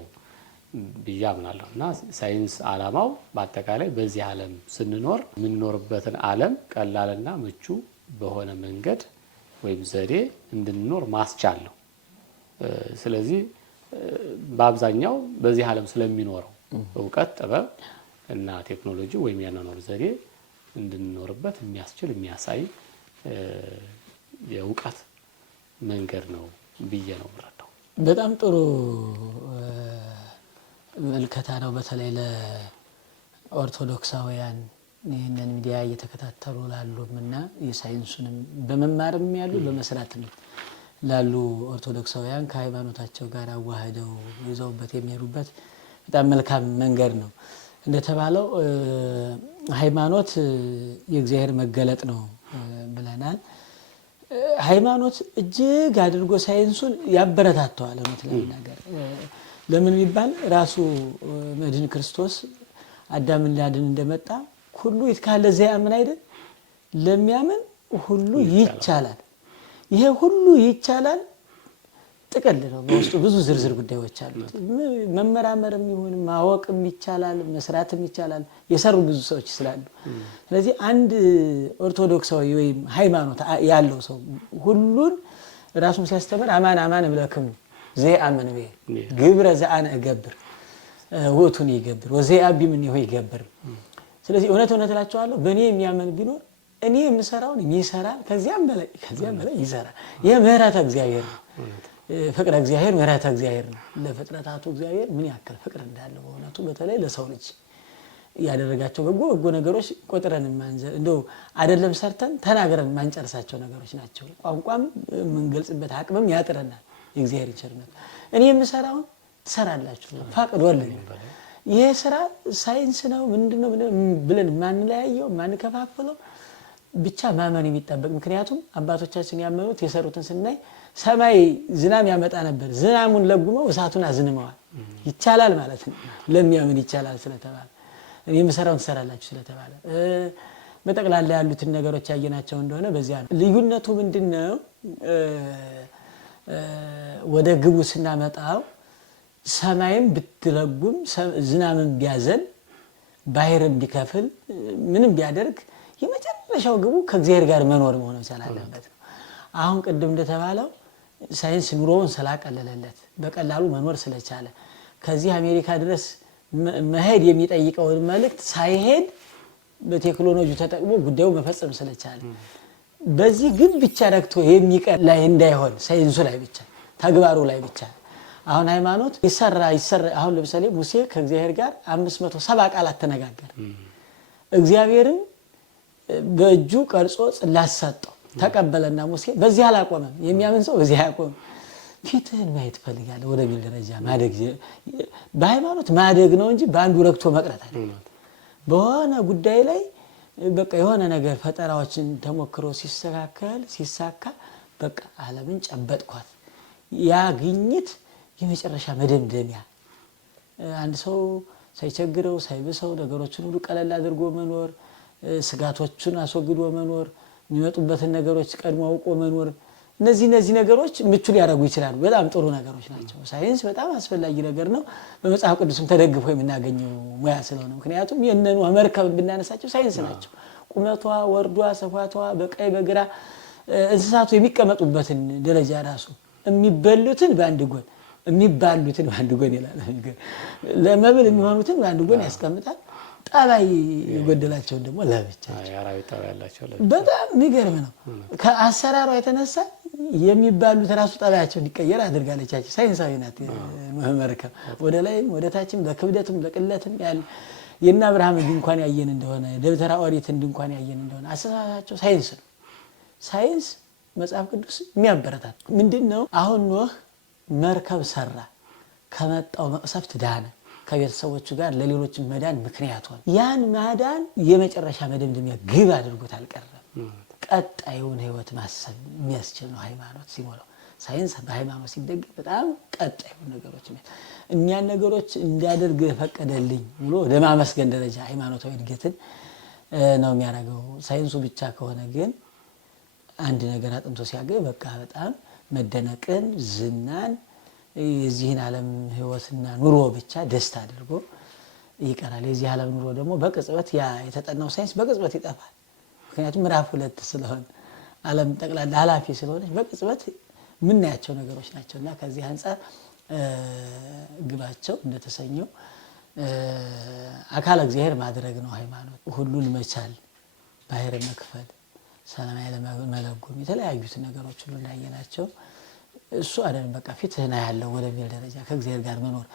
ብዬ አምናለሁ። እና ሳይንስ ዓላማው በአጠቃላይ በዚህ ዓለም ስንኖር የምንኖርበትን ዓለም ቀላልና ምቹ በሆነ መንገድ ወይም ዘዴ እንድንኖር ማስቻል ነው። ስለዚህ በአብዛኛው በዚህ ዓለም ስለሚኖረው እውቀት፣ ጥበብ እና ቴክኖሎጂ ወይም ያኗኗር ዘዴ እንድንኖርበት የሚያስችል የሚያሳይ የእውቀት መንገድ ነው ብዬ ነው የምረዳው። በጣም ጥሩ መልከታ ነው። በተለይ ለኦርቶዶክሳውያን ይህንን ሚዲያ እየተከታተሉ ላሉምና የሳይንሱንም በመማርም ያሉ በመስራትም ላሉ ኦርቶዶክሳውያን ከሃይማኖታቸው ጋር አዋህደው ይዘውበት የሚሄዱበት በጣም መልካም መንገድ ነው። እንደተባለው ሃይማኖት የእግዚአብሔር መገለጥ ነው ብለናል። ሃይማኖት እጅግ አድርጎ ሳይንሱን ያበረታተዋል። እውነት ለመናገር ለምን ቢባል ራሱ መድኃኒነ ክርስቶስ አዳምን ሊያድን እንደመጣ ሁሉ ይትካለ ዘያምን አይደል? ለሚያምን ሁሉ ይቻላል። ይሄ ሁሉ ይቻላል ጥቅል ነው። በውስጡ ብዙ ዝርዝር ጉዳዮች አሉት። መመራመርም ይሁን ማወቅም ይቻላል፣ መስራትም ይቻላል የሰሩ ብዙ ሰዎች ስላሉ። ስለዚህ አንድ ኦርቶዶክሳዊ ወይም ሃይማኖት ያለው ሰው ሁሉን ራሱን ሲያስተምር አማን እብለክሙ ዘየአምን በየ ግብረ ዘአነ እገብር ውእቱኒ ይገብር ወዘየአቢ እምኔሁ ይገብር። ስለዚህ እውነት እላቸዋለሁ በእኔ የሚያምን ቢኖር እኔ የምሰራውን ይሰራል፣ ከዚያም በላይ ይሰራል። ይሄ ምህረተ እግዚአብሔር ነው። ፍቅረ እግዚአብሔር ምህረተ እግዚአብሔር ነው። ለፍጥረታቱ እግዚአብሔር ምን ያክል ፍቅር እንዳለው በእውነቱ በተለይ ለሰው ልጅ ያደረጋቸው በጎ ነገሮች ቆጥረን እንደው አይደለም ሰርተን ተናግረን ማንጨርሳቸው ነገሮች ናቸው። ቋንቋም የምንገልጽበት አቅምም ያጥረናል። የእግዚአብሔር ቸርነት እኔ የምሰራውን ትሰራላችሁ ፈቅዶልኝ። ይሄ ስራ ሳይንስ ነው ምንድነው ብለን ማንለያየው ማንከፋፈለው ብቻ ማመን የሚጠበቅ። ምክንያቱም አባቶቻችን ያመኑት የሰሩትን ስናይ ሰማይ ዝናም ያመጣ ነበር፣ ዝናሙን ለጉመው እሳቱን አዝንመዋል። ይቻላል ማለት ነው። ለሚያምን ይቻላል ስለተባለ እኔ የምሰራውን ትሰራላችሁ ስለተባለ በጠቅላላ ያሉትን ነገሮች ያየናቸው እንደሆነ በዚያ ነው። ልዩነቱ ምንድነው? ወደ ግቡ ስናመጣው ሰማይም ብትለጉም ዝናምን ቢያዘን ባህርም ቢከፍል ምንም ቢያደርግ የመጨረሻው ግቡ ከእግዚአብሔር ጋር መኖር መሆን መቻል አለበት ነው። አሁን ቅድም እንደተባለው ሳይንስ ኑሮውን ስላቀለለለት በቀላሉ መኖር ስለቻለ ከዚህ አሜሪካ ድረስ መሄድ የሚጠይቀውን መልእክት ሳይሄድ በቴክኖሎጂ ተጠቅሞ ጉዳዩ መፈጸም ስለቻለ በዚህ ግን ብቻ ረክቶ የሚቀር ላይ እንዳይሆን ሳይንሱ ላይ ብቻ ተግባሩ ላይ ብቻ። አሁን ሃይማኖት ይሰራ አሁን ለምሳሌ ሙሴ ከእግዚአብሔር ጋር 570 ቃላት ተነጋገረ። እግዚአብሔርን በእጁ ቀርጾ ጽላት ሰጠው ተቀበለና ሙሴ በዚህ አላቆመም። የሚያምን ሰው በዚህ አያቆምም። ፊትህን ማየት ፈልጋለሁ ወደሚል ደረጃ ማደግ በሃይማኖት ማደግ ነው እንጂ በአንዱ ረክቶ መቅረት አይደለም። በሆነ ጉዳይ ላይ በቃ የሆነ ነገር ፈጠራዎችን ተሞክሮ ሲሳካ በቃ ዓለምን ጨበጥኳት ያ ግኝት የመጨረሻ መደምደሚያ። አንድ ሰው ሳይቸግረው ሳይብሰው ነገሮችን ሁሉ ቀለል አድርጎ መኖር፣ ስጋቶችን አስወግዶ መኖር፣ የሚመጡበትን ነገሮች ቀድሞ አውቆ መኖር፣ እነዚህ ነገሮች ምቹ ሊያደርጉ ይችላሉ። በጣም ጥሩ ነገሮች ናቸው። ሳይንስ በጣም አስፈላጊ ነገር ነው። በመጽሐፍ ቅዱስም ተደግፎ የምናገኘው ሙያ ስለሆነ ምክንያቱም የነኑ መርከብ ብናነሳቸው ሳይንስ ናቸው። ቁመቷ፣ ወርዷ፣ ስፋቷ በቀኝ በግራ እንስሳቱ የሚቀመጡበትን ደረጃ ራሱ የሚበሉትን በአንድ ጎን የሚባሉትን በአንድ ጎን ይላል። ለመብል የሚሆኑትን በአንድ ጎን ያስቀምጣል። ጠባይ የጎደላቸውን ደግሞ ለብቻ በጣም የሚገርም ነው። ከአሰራሯ የተነሳ የሚባሉት ራሱ ጠባያቸው እንዲቀየር አድርጋለቻቸው። ሳይንሳዊ ናት መርከብ። ወደ ላይም ወደ ታችም በክብደትም በቅለትም ያለ የእነ አብርሃም ድንኳን ያየን እንደሆነ ደብተራ ኦሪት ድንኳን ያየን እንደሆነ አሰራራቸው ሳይንስ ነው። ሳይንስ መጽሐፍ ቅዱስ የሚያበረታት ምንድነው? አሁን ኖህ መርከብ ሰራ፣ ከመጣው መቅሰፍት ዳነ፣ ከቤተሰቦቹ ጋር ለሌሎች መዳን ምክንያት ሆነ። ያን ማዳን የመጨረሻ መደምደሚያ ግብ አድርጎት አልቀረም። ቀጣዩን ህይወት ማሰብ የሚያስችል ነው ሃይማኖት ሲሞላው። ሳይንስ በሃይማኖት ሲደገፍ በጣም ቀጣዩ ነገሮች እኛን ነገሮች እንዲያደርግ ፈቀደልኝ ብሎ ወደ ማመስገን ደረጃ ሃይማኖታዊ እድገትን ነው የሚያደርገው። ሳይንሱ ብቻ ከሆነ ግን አንድ ነገር አጥንቶ ሲያገኝ በቃ በጣም መደነቅን፣ ዝናን፣ የዚህን ዓለም ህይወትና ኑሮ ብቻ ደስታ አድርጎ ይቀራል። የዚህ ዓለም ኑሮ ደግሞ በቅጽበት ያ የተጠናው ሳይንስ በቅጽበት ይጠፋል። ምክንያቱም ምዕራፍ 2 ስለሆነ ዓለም ጠቅላላ ኃላፊ ስለሆነች በቅጽበት ምናያቸው ነገሮች ናቸውና ከዚህ አንፃር ግባቸው እንደተሰኘው አካል እግዚአብሔር ማድረግ ነው ሃይማኖት። ሁሉን መቻል፣ ባህር መክፈል፣ ሰማይ ለመለጎም የተለያዩት ነገሮች ሁሉ እንዳየናቸው እሱ አይደለም። በቃ ፊትህና ያለው ወደሚል ደረጃ ከእግዚአብሔር ጋር መኖር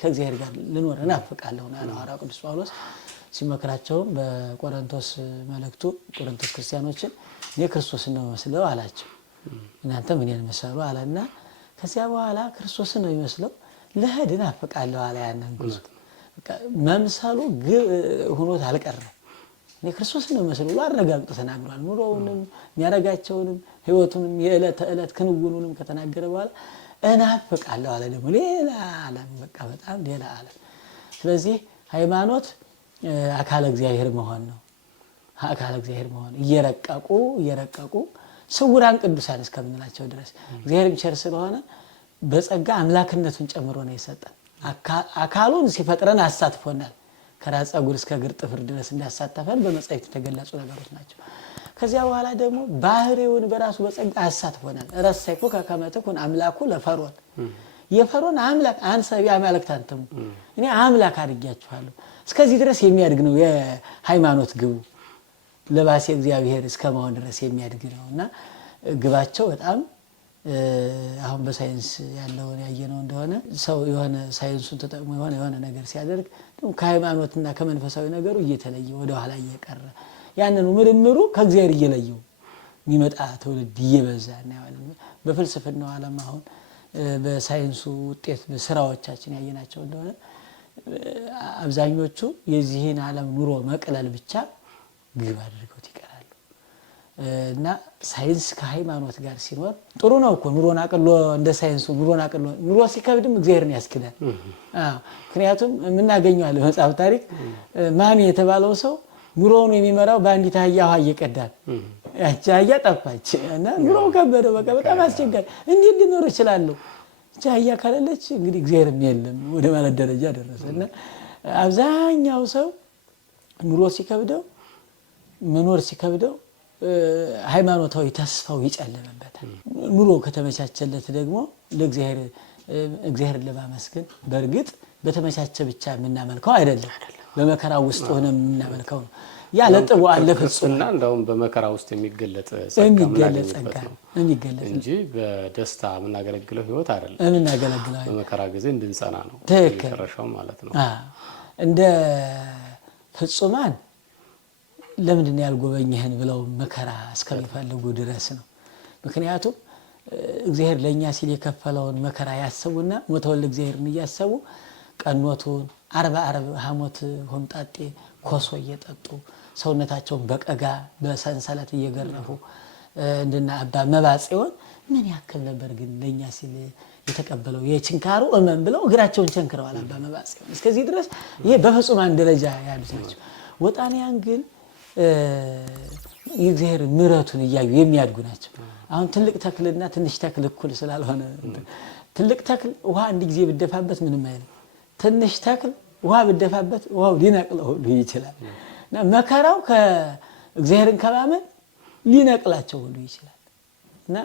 ከእግዚአብሔር ጋር ልኖር እናፍቃለሁ ነው ሐዋርያው ቅዱስ ጳውሎስ ሲመክራቸው በቆሮንቶስ መልእክቱ ቆሮንቶስ ክርስቲያኖችን እኔ ክርስቶስን ነው መስለው አላቸው። እናንተ እኔን መሰሉ አለና ከዚያ በኋላ ክርስቶስን ነው የሚመስለው ለሄድ እናፍቃለሁ አለ። ያንን ጉዞ በቃ መምሰሉ ሆኖት አልቀረም። እኔ ክርስቶስን ነው መስለው አረጋግጦ ተናግሯል። ኑሮውንም የሚያረጋቸውንም ህይወቱንም የዕለት ተዕለት ክንውኑንም ከተናገረ በኋላ እናፍቃለሁ አለ። ደግሞ ሌላ ዓለም በቃ በጣም ሌላ ዓለም። ስለዚህ ሃይማኖት አካል እግዚአብሔር መሆን ነው። አካል እግዚአብሔር መሆን እየረቀቁ ስውራን ቅዱሳን እስከምንላቸው ድረስ እግዚአብሔር ቸር ስለሆነ በጸጋ አምላክነቱን ጨምሮ ነው የሰጠን። አካሉን ሲፈጥረን አሳትፎናል። ከራስ ፀጉር እስከ እግር ጥፍር ድረስ እንዳሳተፈን በመጻሕፍት የተገለጹ ነገሮች ናቸው። ከዚያ በኋላ ደግሞ ባህሪውን በራሱ በጸጋ አሳትፎናል። ረሰይኩ ከከመ ትኩን አምላኩ ለፈርዖን የፈርዖን አምላክ አንሰ ቢአማልክት አንትሙ እኔ አምላክ አድርጌያችኋለሁ። እስከዚህ ድረስ የሚያድግ ነው የሃይማኖት ግቡ። ለባሴ እግዚአብሔር እስከመሆን ድረስ የሚያድግ ነውና ግባቸው በጣም አሁን በሳይንስ ያለውን ያየነው እንደሆነ ሰው የሆነ ሳይንሱን ተጠቅሞ የሆነ ነገር ሲያደርግ ከሃይማኖትና ከመንፈሳዊ ነገሩ እየተለየ ወደ ኋላ እየቀረ ያንኑ ምርምሩ ከእግዚአብሔር እየለየው የሚመጣ ትውልድ እየበዛ እናያለን። በፍልስፍናው ዓለም አሁን በሳይንሱ ውጤት በስራዎቻችን ያየናቸው እንደሆነ አብዛኞቹ የዚህን ዓለም ኑሮ መቅለል ብቻ ግብ አድርገውት ይቀራሉ። እና ሳይንስ ከሃይማኖት ጋር ሲኖር ጥሩ ነው እኮ ኑሮን አቅሎ እንደ ሳይንሱ ኑሮን አቅሎ ኑሮ ሲከብድም እግዚአብሔርን ያስክዳል። ምክንያቱም የምናገኘው አለ መጽሐፍ ታሪክ ማሚ የተባለው ሰው ኑሮውን የሚመራው በአንዲት አህያ ውሃ እየቀዳል። ያቺ አህያ ጠፋች እና ኑሮው ከበደው። በቃ በጣም አስቸጋሪ እንዴት ሊኖር ይችላል? ያቺ አህያ ካለች እንግዲህ እግዚአብሔርም የለም ወደ ማለት ደረጃ ደረሰ። እና አብዛኛው ሰው ኑሮ ሲከብደው መኖር ሲከብደው ሃይማኖታዊ ተስፋው ይጨልምበታል። ኑሮ ከተመቻቸለት ደግሞ ለእግዚአብሔር ለማመስገን በእርግጥ በተመቻቸ ብቻ የምናመልከው አይደለም፣ በመከራ ውስጥ ሆነ የምናመልከው ነው። ያ ለጥቦ አለ ፍጹምና እንደውም በመከራ ውስጥ የሚገለጥ ጸጋ እንጂ በደስታ የምናገለግለው ህይወት አይደለም። የምናገለግለው በመከራ ጊዜ እንድንጸና ነው የመጨረሻው ማለት ነው። እንደ ፍጹማን ለምንድን ነው ያልጎበኘህን ብለው መከራ እስከሚፈልጉ ድረስ ነው። ምክንያቱም እግዚአብሔር ለኛ ሲል የከፈለውን መከራ ያሰቡና ሞተወልደ እግዚአብሔርን እያሰቡ ቀኖቱን 40 ሐሞት ሆምጣጤ ኮሶ እየጠጡ ሰውነታቸውን በቀጋ በሰንሰለት እየገረፉ እንደና አባ መባጽዮን ምን ያክል ነበር ግን ለኛ ሲል የተቀበለው የችንካሩ እመን ብለው እግራቸውን ቸንክረዋል አባ መባጽዮን። እስከዚህ ድረስ ይሄ በፍጹማን ደረጃ ያሉት ናቸው። ወጣንያን ግን የእግዚአብሔር ምሕረቱን እያዩ የሚያድጉ ናቸው። አሁን ትልቅ ተክልና ትንሽ ተክል እኩል ስላልሆነ ትልቅ ተክል ውሃ አንድ ጊዜ ብደፋበት ምንም አይልም። ትንሽ ተክል ውሃ ብደፋበት ውሃው ሊነቅለው ሁሉ ይችላል። እና መከራው ከእግዚአብሔርን ከማመን ሊነቅላቸው ሁሉ ይችላል። እና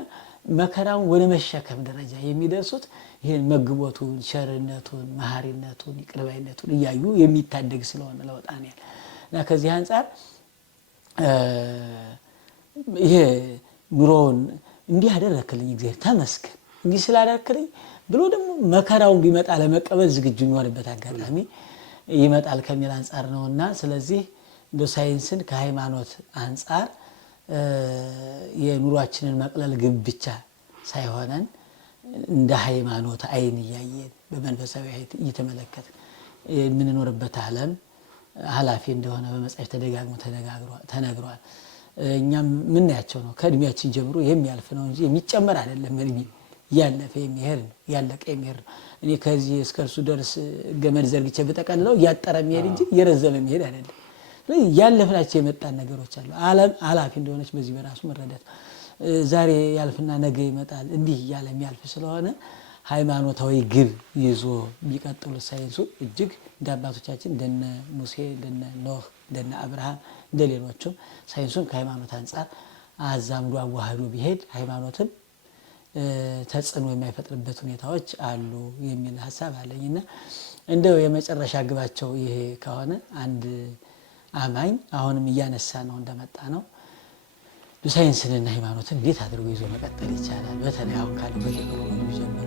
መከራውን ወደ መሸከም ደረጃ የሚደርሱት ይሄን መግቦቱን፣ ቸርነቱን፣ መሐሪነቱን፣ ይቅርባይነቱን እያዩ የሚታደግ ስለሆነ ለወጣንያን እና ከዚህ አንፃር ይሄ ኑሮውን እንዲህ ያደረክልኝ እግዚአብሔር ተመስገን እንዲህ ስላደረክልኝ ብሎ ደግሞ መከራውን ቢመጣ ለመቀበል ዝግጁ የሚሆንበት አጋጣሚ ይመጣል ከሚል አንፃር ነውና ስለዚህ እንደ ሳይንስን ከሃይማኖት አንፃር የኑሯችንን መቅለል ግብ ብቻ ሳይሆነን እንደ ሃይማኖት አይን እያየን በመንፈሳዊ አይት እየተመለከት የምንኖርበት ዓለም ኃላፊ እንደሆነ በመጽሐፍ ተደጋግሞ ተነግሯል። እኛም ምን ያቸው ነው ከእድሜያችን ጀምሮ የሚያልፍ ነው እንጂ የሚጨመር አይደለም። እድሜ ያለፈ የሚሄድ ነው፣ ያለቀ የሚሄድ ነው። እኔ ከዚህ እስከርሱ ደርስ ገመድ ዘርግቼ በጠቀልለው ያጠረ የሚሄድ እንጂ የረዘመ የሚሄድ አይደለም። ስለዚህ ያለፍናቸው የመጣን ነገሮች አሉ። ዓለም ኃላፊ እንደሆነች በዚህ በራሱ መረዳት ዛሬ ያልፍና ነገ ይመጣል እንዲህ ያለ የሚያልፍ ስለሆነ ሃይማኖታዊ ግብ ይዞ ቢቀጥሉ ሳይንሱ እጅግ እንደ አባቶቻችን እንደነ ሙሴ እንደነ ኖህ እንደነ አብርሃም እንደሌሎችም ሳይንሱን ከሃይማኖት አንፃር አዛምዶ አዋህዶ ቢሄድ ሃይማኖትን ተጽዕኖ የማይፈጥርበት ሁኔታዎች አሉ የሚል ሐሳብ አለኝና እንደው የመጨረሻ ግባቸው ይሄ ከሆነ አንድ አማኝ አሁንም እያነሳ ነው እንደመጣ ነው ሳይንስንና ሃይማኖትን እንዴት አድርጎ ይዞ መቀጠል ይቻላል? በተለይ አሁን ካለው በቴክኖሎጂ ጀምሮ